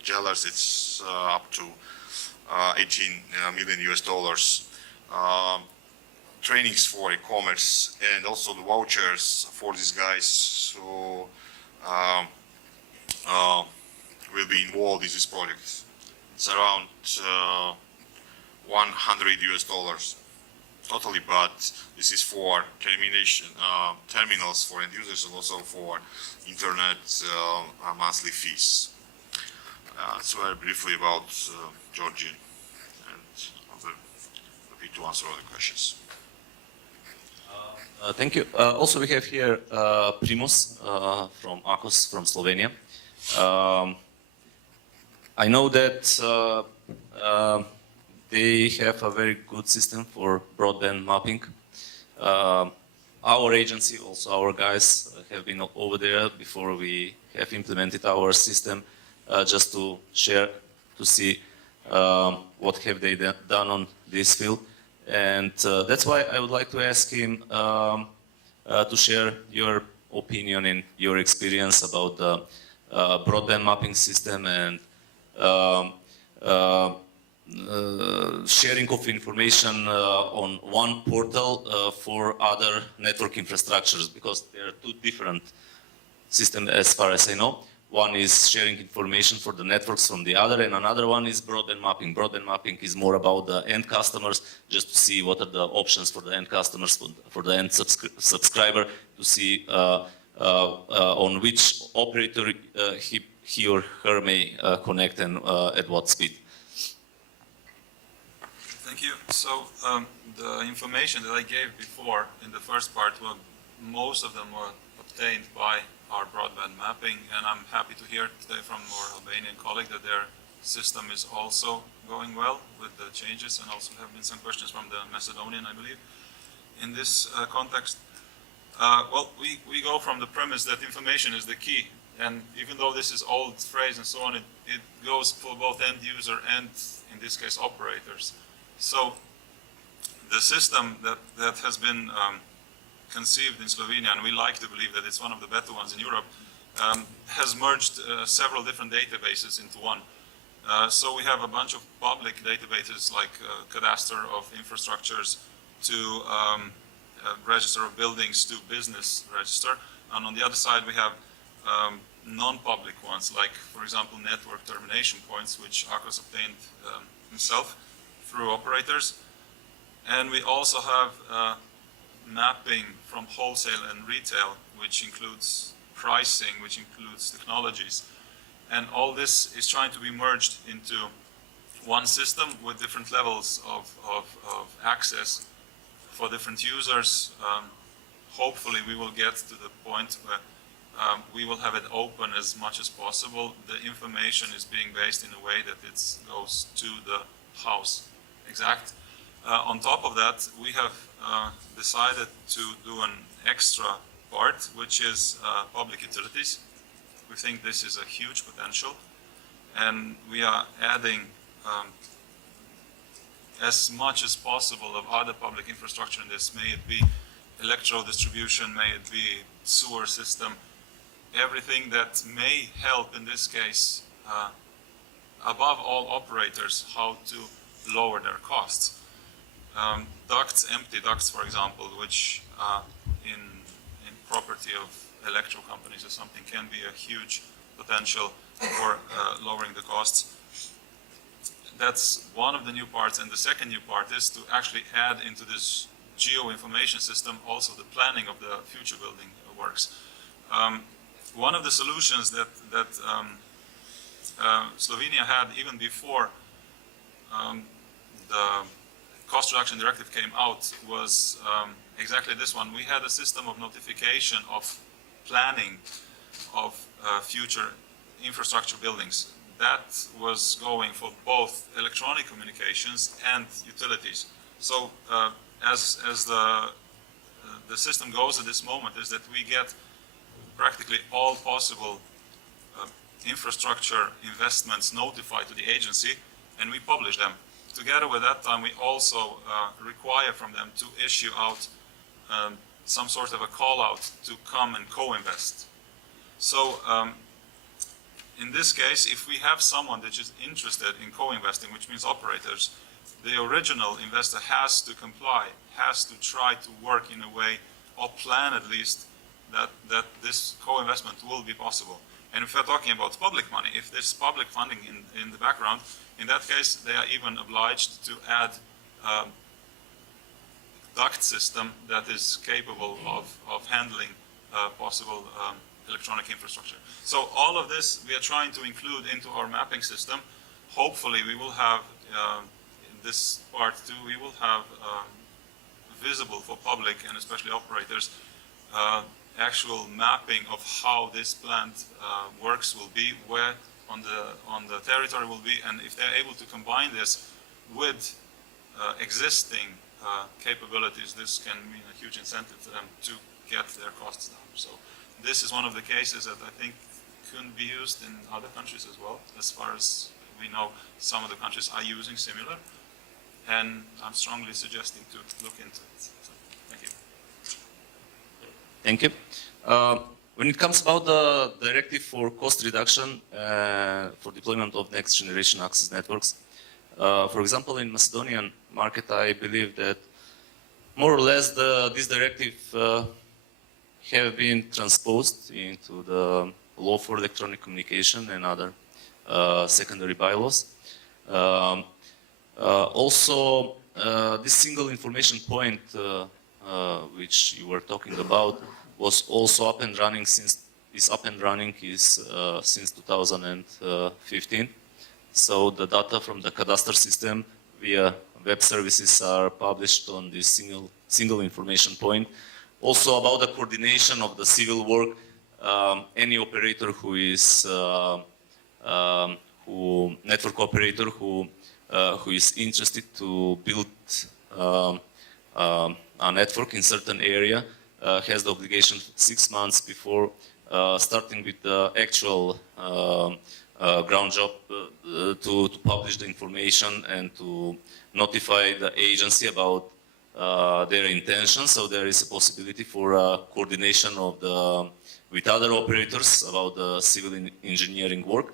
dollars. It's up to 18 million US dollars. Trainings for e-commerce and also the vouchers for these guys who will be involved in this project. It's around 100 US dollars totally, but this is for terminals for end users and also for internet monthly fees. That's very briefly about Georgia, and I'm happy to answer all the questions. Thank you. Also, we have here Primus from AKOS from Slovenia. I know that they have a very good system for broadband mapping. our agency, also our guys, have been over there before we have implemented our system, just to share, to see what have they done on this field. And that's why I would like to ask him to share your opinion and your experience about the broadband mapping system and sharing of information on one portal for other network infrastructures, because there are two different systems as far as I know. One is sharing information for the networks from the other, and another one is broadband mapping. Broadband mapping is more about the end customers, just to see what are the options for the end customers, for the end subscriber, to see on which operator he or her may connect and at what speed. Thank you. So the information that I gave before in the first part, well, most of them were obtained by our broadband mapping, and I'm happy to hear today from our Albanian colleague that their system is also going well with the changes, and also have been some questions from the Macedonian, I believe, in this context. Well, we go from the premise that information is the key, and even though this is old phrase and so on, it goes for both end user and, in this case, operators. So the system that has been conceived in Slovenia, and we like to believe that it's one of the better ones in Europe, has merged several different databases into one. So we have a bunch of public databases like cadastre of infrastructures to register of buildings to business register. And on the other side, we have non-public ones, like, for example, network termination points, which Akos obtained himself through operators. And we also have mapping from wholesale and retail, which includes pricing, which includes technologies. And all this is trying to be merged into one system with different levels of access for different users. Hopefully we will get to the point where we will have it open as much as possible. The information is being based in a way that it goes to the house exact. On top of that, we have decided to do an extra part, which is public utilities. We think this is a huge potential, and we are adding as much as possible of other public infrastructure in this, may it be electro distribution, may it be sewer system, everything that may help in this case, above all operators, how to lower their costs. Ducts, empty ducts, for example, which in property of electro companies or something, can be a huge potential for lowering the costs. That's one of the new parts, and the second new part is to actually add into this geo-information system also the planning of the future building works. One of the solutions that Slovenia had even before the cost reduction directive came out was exactly this one. We had a system of notification of planning of future infrastructure buildings. That was going for both electronic communications and utilities. So as the system goes at this moment is that we get practically all possible infrastructure investments notified to the agency, and we publish them. Together with that time, we also require from them to issue out some sort of a call out to come and co-invest. So in this case, if we have someone that is interested in co-investing, which means operators, the original investor has to comply, has to try to work in a way, or plan at least, that this co-investment will be possible. And if we're talking about public money, if there's public funding in the background, in that case, they are even obliged to add duct system that is capable of handling possible electronic infrastructure. So all of this we are trying to include into our mapping system. Hopefully we will have, in this part too, we will have visible for public and especially operators, actual mapping of how this plant works will be, where on the territory will be, and if they're able to combine this with existing capabilities, this can mean a huge incentive to them to get their costs down. So this is one of the cases that I think can be used in other countries as well. As far as we know, some of the countries are using similar, and I'm strongly suggesting to look into it. So, thank you. Thank you. When it comes about the directive for cost reduction for deployment of next generation access networks, for example, in Macedonian market, I believe that more or less this directive have been transposed into the law for electronic communication and other secondary bylaws. Also, this single information point which you were talking about was also up and running since since 2015. So the data from the cadastre system via web services are published on this single information point. Also about the coordination of the civil work, any operator who is network operator who is interested to build a network in certain area has the obligation 6 months before starting with the actual ground job to publish the information and to notify the agency about their intentions. So there is a possibility for coordination of with other operators about the civil engineering work.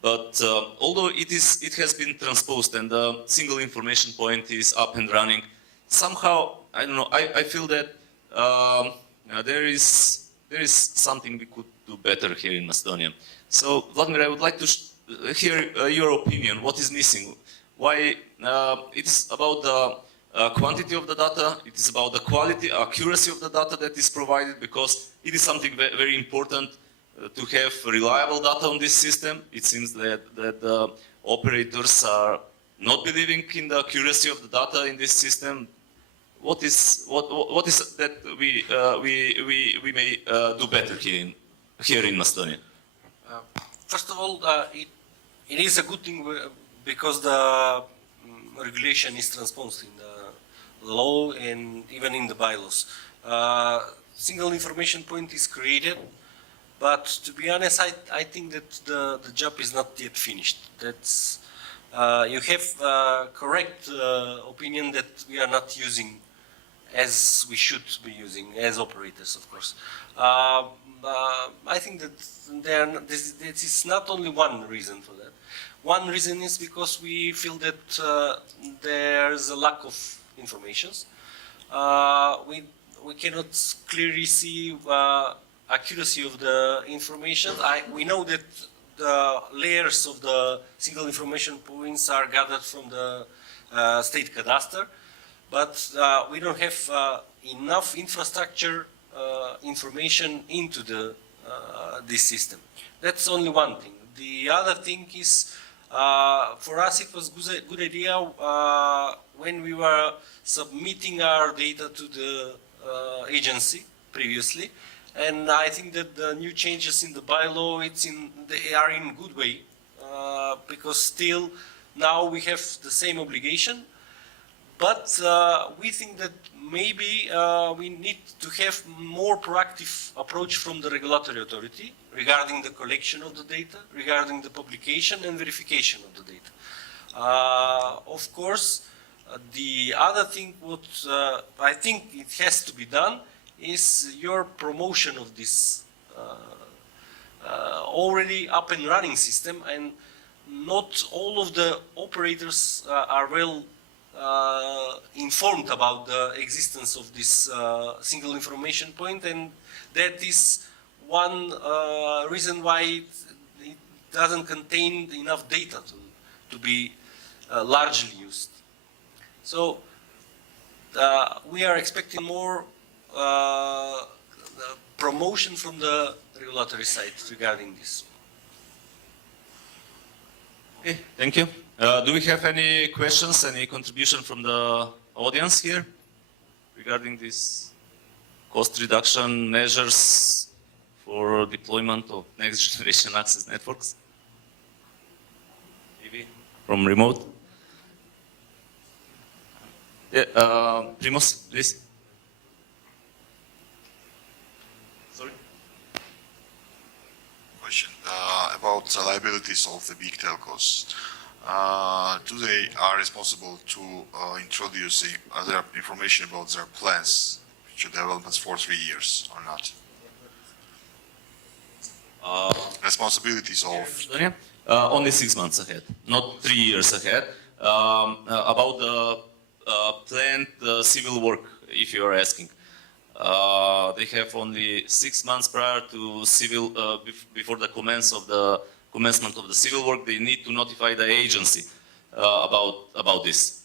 But although it has been transposed and the single information point is up and running, somehow I don't know. I feel that there is something we could do better here in Macedonia. So Vladimir, I would like to hear your opinion. What is missing? Why it's about the quantity of the data? It is about the quality, accuracy of the data that is provided, because it is something very important to have reliable data on this system. It seems that the operators are not believing in the accuracy of the data in this system. What is that we may do better here in Macedonia? First of all, it is a good thing because the regulation is transposed in the law and even in the bylaws. Single information point is created, but to be honest, I think that the job is not yet finished. That's you have correct opinion that we are not using as we should be using as operators, of course. I think that this is not only one reason for that. One reason is because we feel that there's a lack of informations. We cannot clearly see accuracy of the information. We know that the layers of the single information points are gathered from the state cadastre, but we don't have enough infrastructure information into this system. That's only one thing. The other thing is, for us it was a good idea when we were submitting our data to the agency previously, and I think that the new changes in the bylaw they are in good way, because still now we have the same obligation. But we think that maybe we need to have more proactive approach from the regulatory authority regarding the collection of the data, regarding the publication and verification of the data. Of course, the other thing what I think it has to be done is your promotion of this already up and running system, and not all of the operators are well informed about the existence of this single information point, and that is one reason why it doesn't contain enough data to be largely used. So we are expecting more promotion from the regulatory side regarding this. Okay, thank you. Do we have any questions, any contribution from the audience here regarding these cost reduction measures for deployment of next generation access networks? Maybe from remote? Yeah, Primos, please. Sorry. Question about the liabilities of the big telcos. Do they are responsible to introduce other information about their plans, future developments for 3 years or not? Responsibilities of Macedonia? Only 6 months ahead, not 3 years ahead. About the planned civil work, if you are asking. They have only 6 months prior to civil, before the commencement of the civil work. They need to notify the agency about this.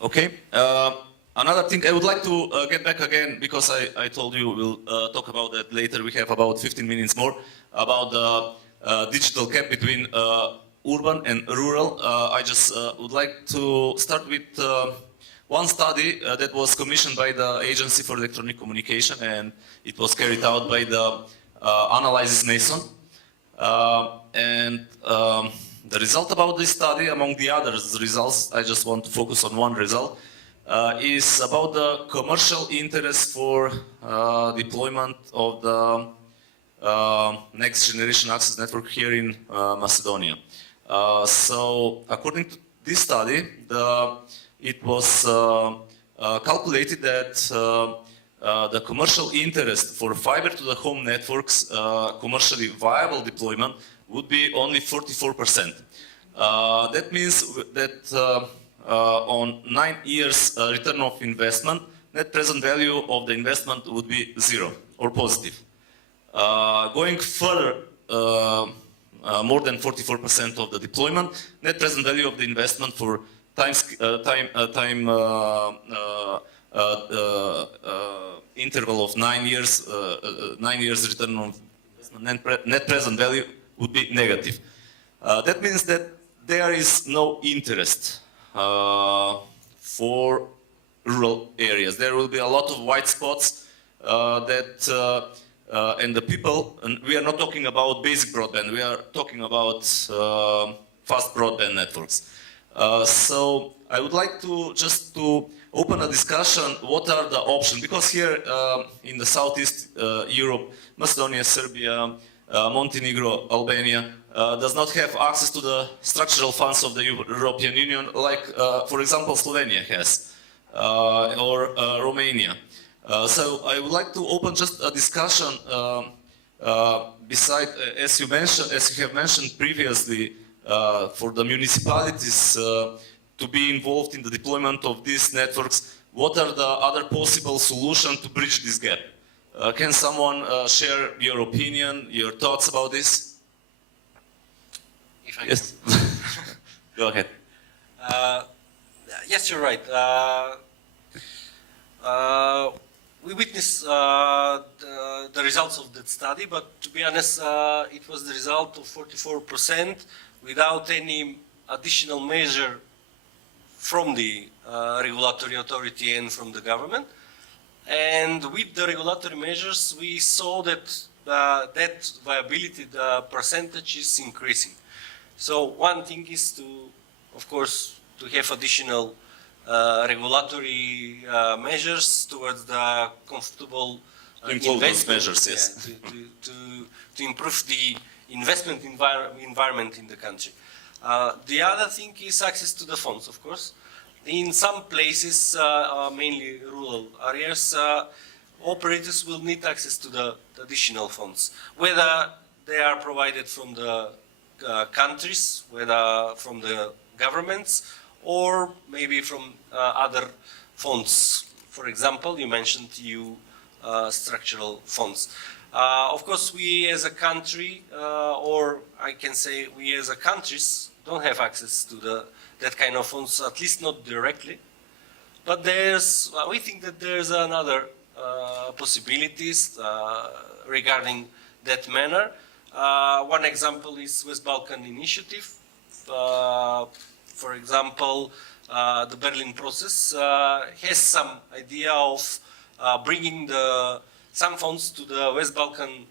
Okay. Another thing I would like to get back again, because I told you we'll talk about that later. We have about 15 minutes more about the digital gap between urban and rural. I just would like to start with one study that was commissioned by the Agency for Electronic Communication, and it was carried out by the Analysis Mason. The result about this study, among the other results, I just want to focus on one result, is about the commercial interest for deployment of the next generation access network here in Macedonia. So according to this study, it was calculated that the commercial interest for fiber to the home networks, commercially viable deployment, would be only 44%. That means that on 9 years return of investment, net present value of the investment would be 0 or positive. Going further, more than 44% of the deployment, net present value of the investment for interval of 9 years, 9 years return on investment, net present value would be negative. That means that there is no interest for rural areas. There will be a lot of white spots and the people, and we are not talking about basic broadband, we are talking about fast broadband networks. So I would like to just to open a discussion, what are the options, because here in the Southeast Europe, Macedonia, Serbia, Montenegro, Albania, does not have access to the structural funds of the European Union, like, for example, Slovenia has, or Romania. So I would like to open just a discussion beside, as you have mentioned previously, for the municipalities to be involved in the deployment of these networks. What are the other possible solutions to bridge this gap? Can someone share your opinion, your thoughts about this? If I Yes. Go ahead. Yes, you're right. We witnessed the results of that study, but to be honest, it was the result of 44% without any additional measure from the regulatory authority and from the government. And with the regulatory measures, we saw that that viability, the percentage is increasing. So one thing is to, of course, to have additional regulatory measures towards the comfortable Those measures, yes. to improve the investment environment in the country. The other thing is access to the funds, of course. In some places, mainly rural areas, operators will need access to the additional funds, whether they are provided from the countries, whether from the governments, or maybe from other funds. For example, you mentioned EU structural funds. Of course, we as a country, or I can say we as a countries, don't have access to that kind of funds, at least not directly. But we think that there's another possibilities regarding that manner. One example is West Balkan Initiative. For example, the Berlin process has some idea of bringing some funds to the West Balkan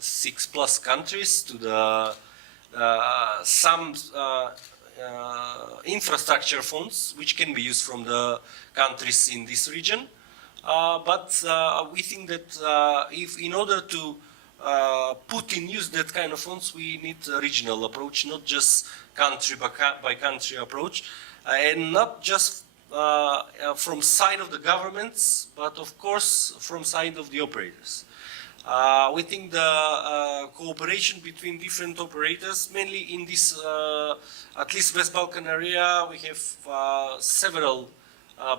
6+ countries, to the some infrastructure funds which can be used from the countries in this region. But we think that if in order to put in use that kind of funds, we need a regional approach, not just country by country approach, and not just from side of the governments, but of course from side of the operators. We think the cooperation between different operators, mainly in this, at least West Balkan area, we have several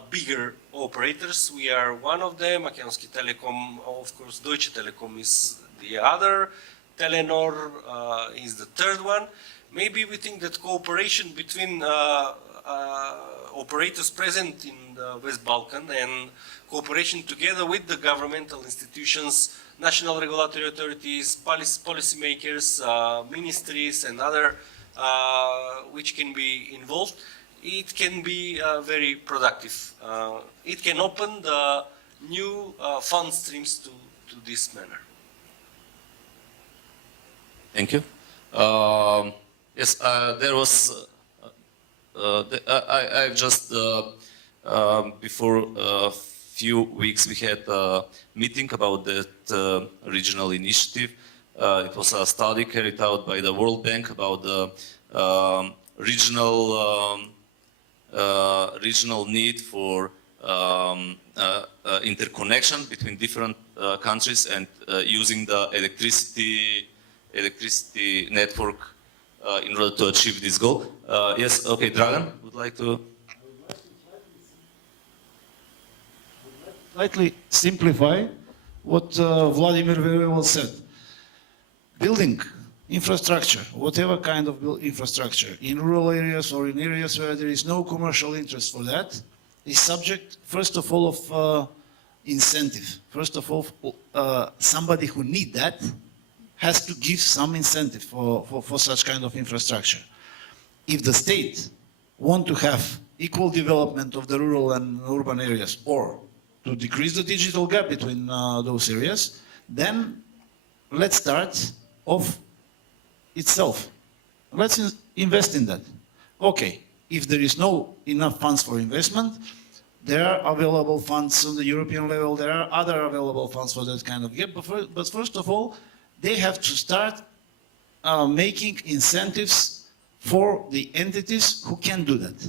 bigger operators. We are one of them, Makedonski Telekom, of course Deutsche Telekom is the other, Telenor is the third one. Maybe we think that cooperation between operators present in the West Balkan and cooperation together with the governmental institutions, national regulatory authorities, policymakers, ministries and other which can be involved, it can be very productive. It can open the new fund streams to this manner. Thank you. Yes, there was. I just before a few weeks we had a meeting about that regional initiative. It was a study carried out by the World Bank about the regional need for interconnection between different countries and using the electricity network in order to achieve this goal. Yes, okay, Dragan would like to. Slightly simplify what Vladimir very well said. Building infrastructure, whatever kind of infrastructure, in rural areas or in areas where there is no commercial interest for that, is subject, first of all, of incentive. First of all, somebody who needs that has to give some incentive for such kind of infrastructure. If the state want to have equal development of the rural and urban areas, or to decrease the digital gap between those areas, then let's start off itself. Let's invest in that. Okay, if there is no enough funds for investment, there are available funds on the European level, there are other available funds for that kind of gap, but first of all, they have to start making incentives for the entities who can do that.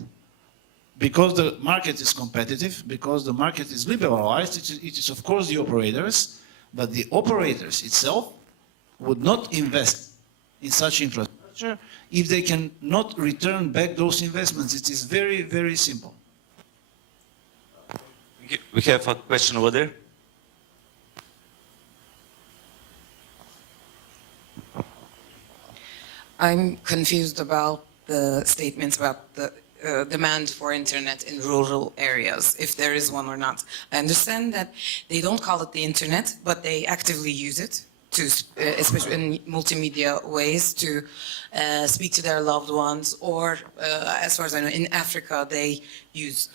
Because the market is competitive, because the market is liberalized, it is of course the operators, but the operators itself would not invest in such infrastructure if they can not return back those investments. It is very, very simple. We have a question over there. I'm confused about the statements about the demand for internet in rural areas, if there is one or not. I understand that they don't call it the internet, but they actively use it, to, especially in multimedia ways, to speak to their loved ones, or as far as I know, in Africa, they use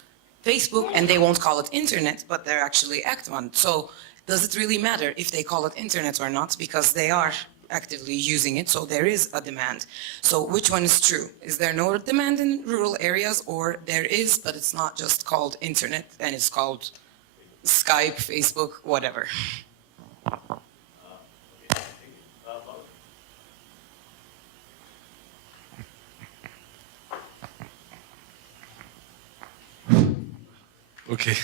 Facebook and they won't call it internet, but they're actually active on it. So does it really matter if they call it internet or not? Because they are actively using it, so there is a demand. So which one is true? Is there no demand in rural areas, or there is, but it's not just called internet and it's called Skype, Facebook, whatever? Okay.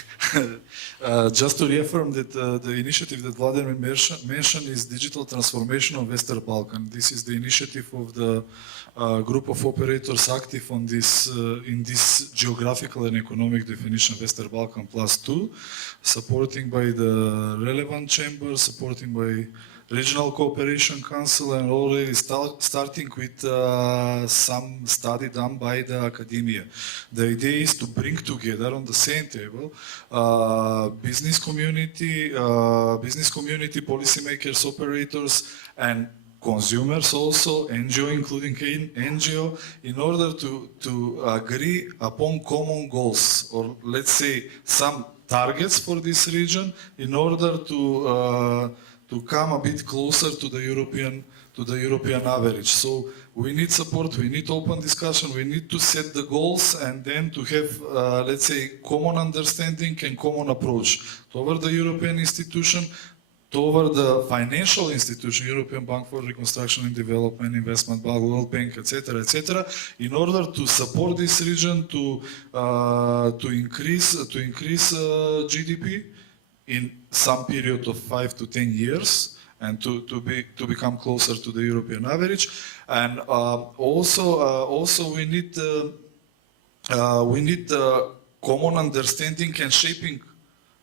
Just to reaffirm that the initiative that Vladimir mentioned is digital transformation of Western Balkan. This is the initiative of the group of operators active on this in this geographical and economic definition Western Balkan +2, supporting by the relevant chambers, supporting by Regional Cooperation Council, and already starting with some study done by the academia. The idea is to bring together on the same table business community, policymakers, operators, and consumers also, NGO, including NGO, in order to agree upon common goals, or let's say some targets for this region, in order to come a bit closer to the to the European average. So we need support, we need open discussion, we need to set the goals and then to have, let's say, common understanding and common approach toward the European institution, toward the financial institution, European Bank for Reconstruction and Development, Investment Bank, World Bank, etc., in order to support this region to increase GDP in some period of 5 to 10 years and to become closer to the European average. And also we need common understanding and shaping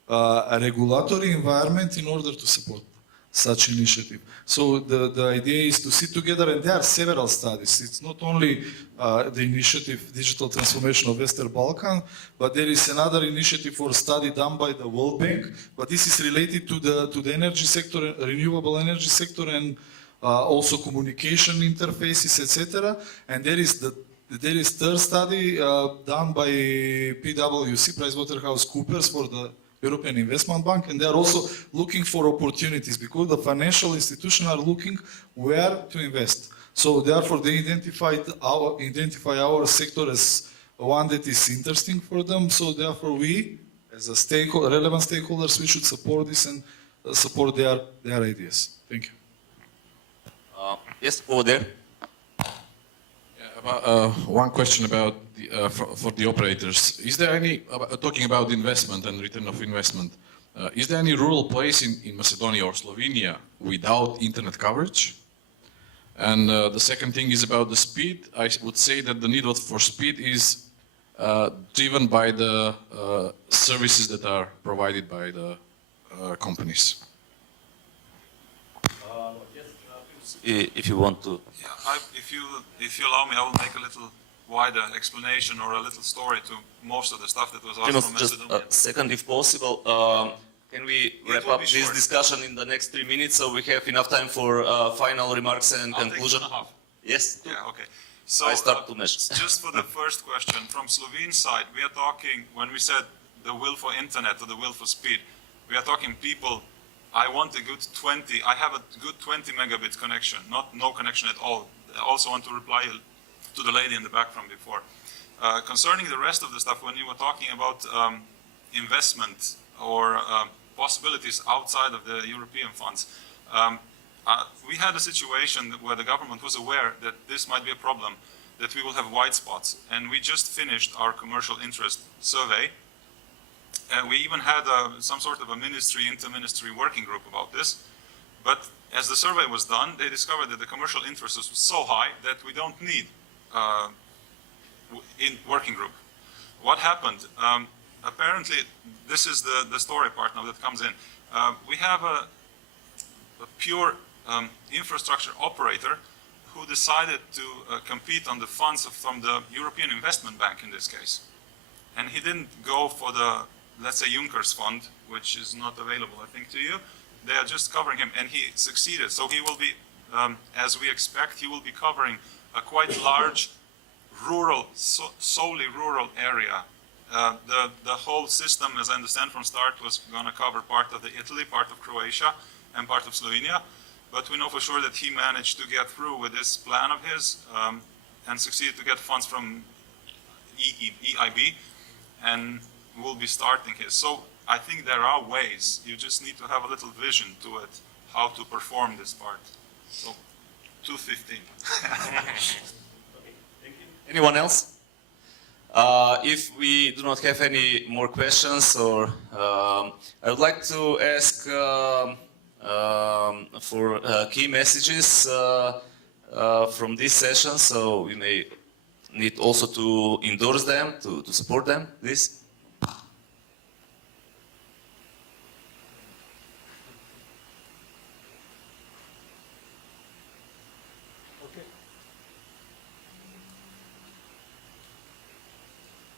a regulatory environment in order to support such initiative. So the idea is to sit together, and there are several studies. It's not only the initiative Digital Transformation of Western Balkan, but there is another initiative or study done by the World Bank, but this is related to the energy sector, renewable energy sector, and also communication interfaces, etc. And there is third study done by PwC, PricewaterhouseCoopers, for the European Investment Bank, and they are also looking for opportunities because the financial institutions are looking where to invest. So therefore they identify our sector as one that is interesting for them. So therefore we, as a relevant stakeholders, we should support this and support their ideas. Thank you. Yes, over there. One question about for the operators. Is there any, talking about investment and return of investment, is there any rural place in Macedonia or Slovenia without internet coverage? And the second thing is about the speed. I would say that the need for speed is driven by the services that are provided by the companies. If you want to. Yeah, if you allow me, I will make a little wider explanation or a little story to most of the stuff that was asked from Just Macedonia. a second, if possible. Can we wrap up this discussion in the next 3 minutes so we have enough time for final remarks and conclusion? I'll take 2.5. Yes. Yeah, okay. So I start to measure. just for the first question, from Slovene side, we are talking, when we said the will for internet or the will for speed, we are talking people, I want a good 20, I have a good 20 megabit connection, not no connection at all. I also want to reply to the lady in the back from before. Concerning the rest of the stuff, when you were talking about investment or possibilities outside of the European funds, we had a situation where the government was aware that this might be a problem, that we will have white spots. And we just finished our commercial interest survey. And we even had some sort of a inter-ministry working group about this. But as the survey was done, they discovered that the commercial interest was so high that we don't need in working group. What happened? Apparently, this is the story part now that comes in. We have a pure infrastructure operator who decided to compete on the funds from the European Investment Bank in this case. And he didn't go for the, let's say, Juncker's fund, which is not available, I think, to you. They are just covering him, and he succeeded. So he will be, as we expect, he will be covering a quite large rural, solely rural area. The whole system, as I understand from start, was going to cover part of Italy, part of Croatia, and part of Slovenia. But we know for sure that he managed to get through with this plan of his and succeeded to get funds from EIB, and will be starting his. So I think there are ways. You just need to have a little vision to it, how to perform this part. So 2:15. Anyone else? If we do not have any more questions, or I would like to ask for key messages from this session, so we may need also to endorse them, to support them, please.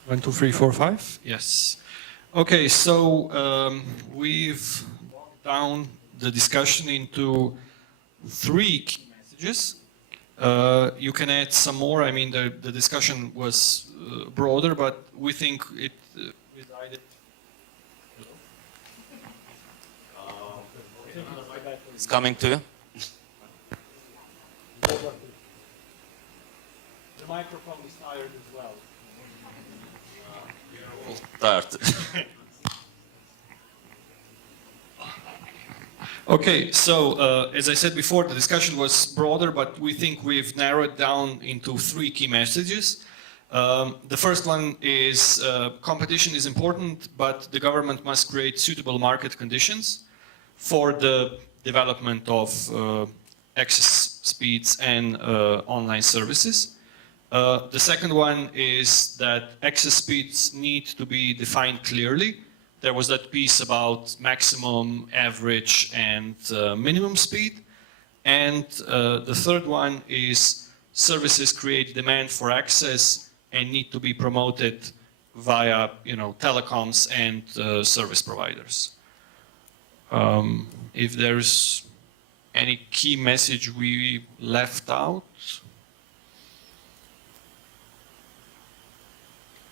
One, two, three, four, five. Yes. Okay, so we've walked down the discussion into 3 key messages. You can add some more. I mean, the discussion was broader, but we think it resided. It's coming to you. The microphone is tired as well. Tired. Okay, so as I said before, the discussion was broader, but we think we've narrowed down into 3 key messages. The first one is competition is important, but the government must create suitable market conditions for the development of access speeds and online services. The second one is that access speeds need to be defined clearly. There was that piece about maximum, average, and minimum speed. And the third one is services create demand for access and need to be promoted via, telecoms and service providers. If there's any key message we left out?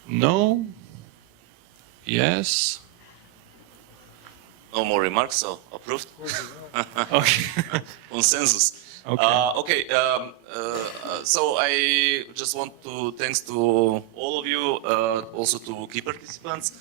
No? Yes? No more remarks, so approved. Okay. Consensus. Okay. So I just want to thanks to all of you, also to key participants.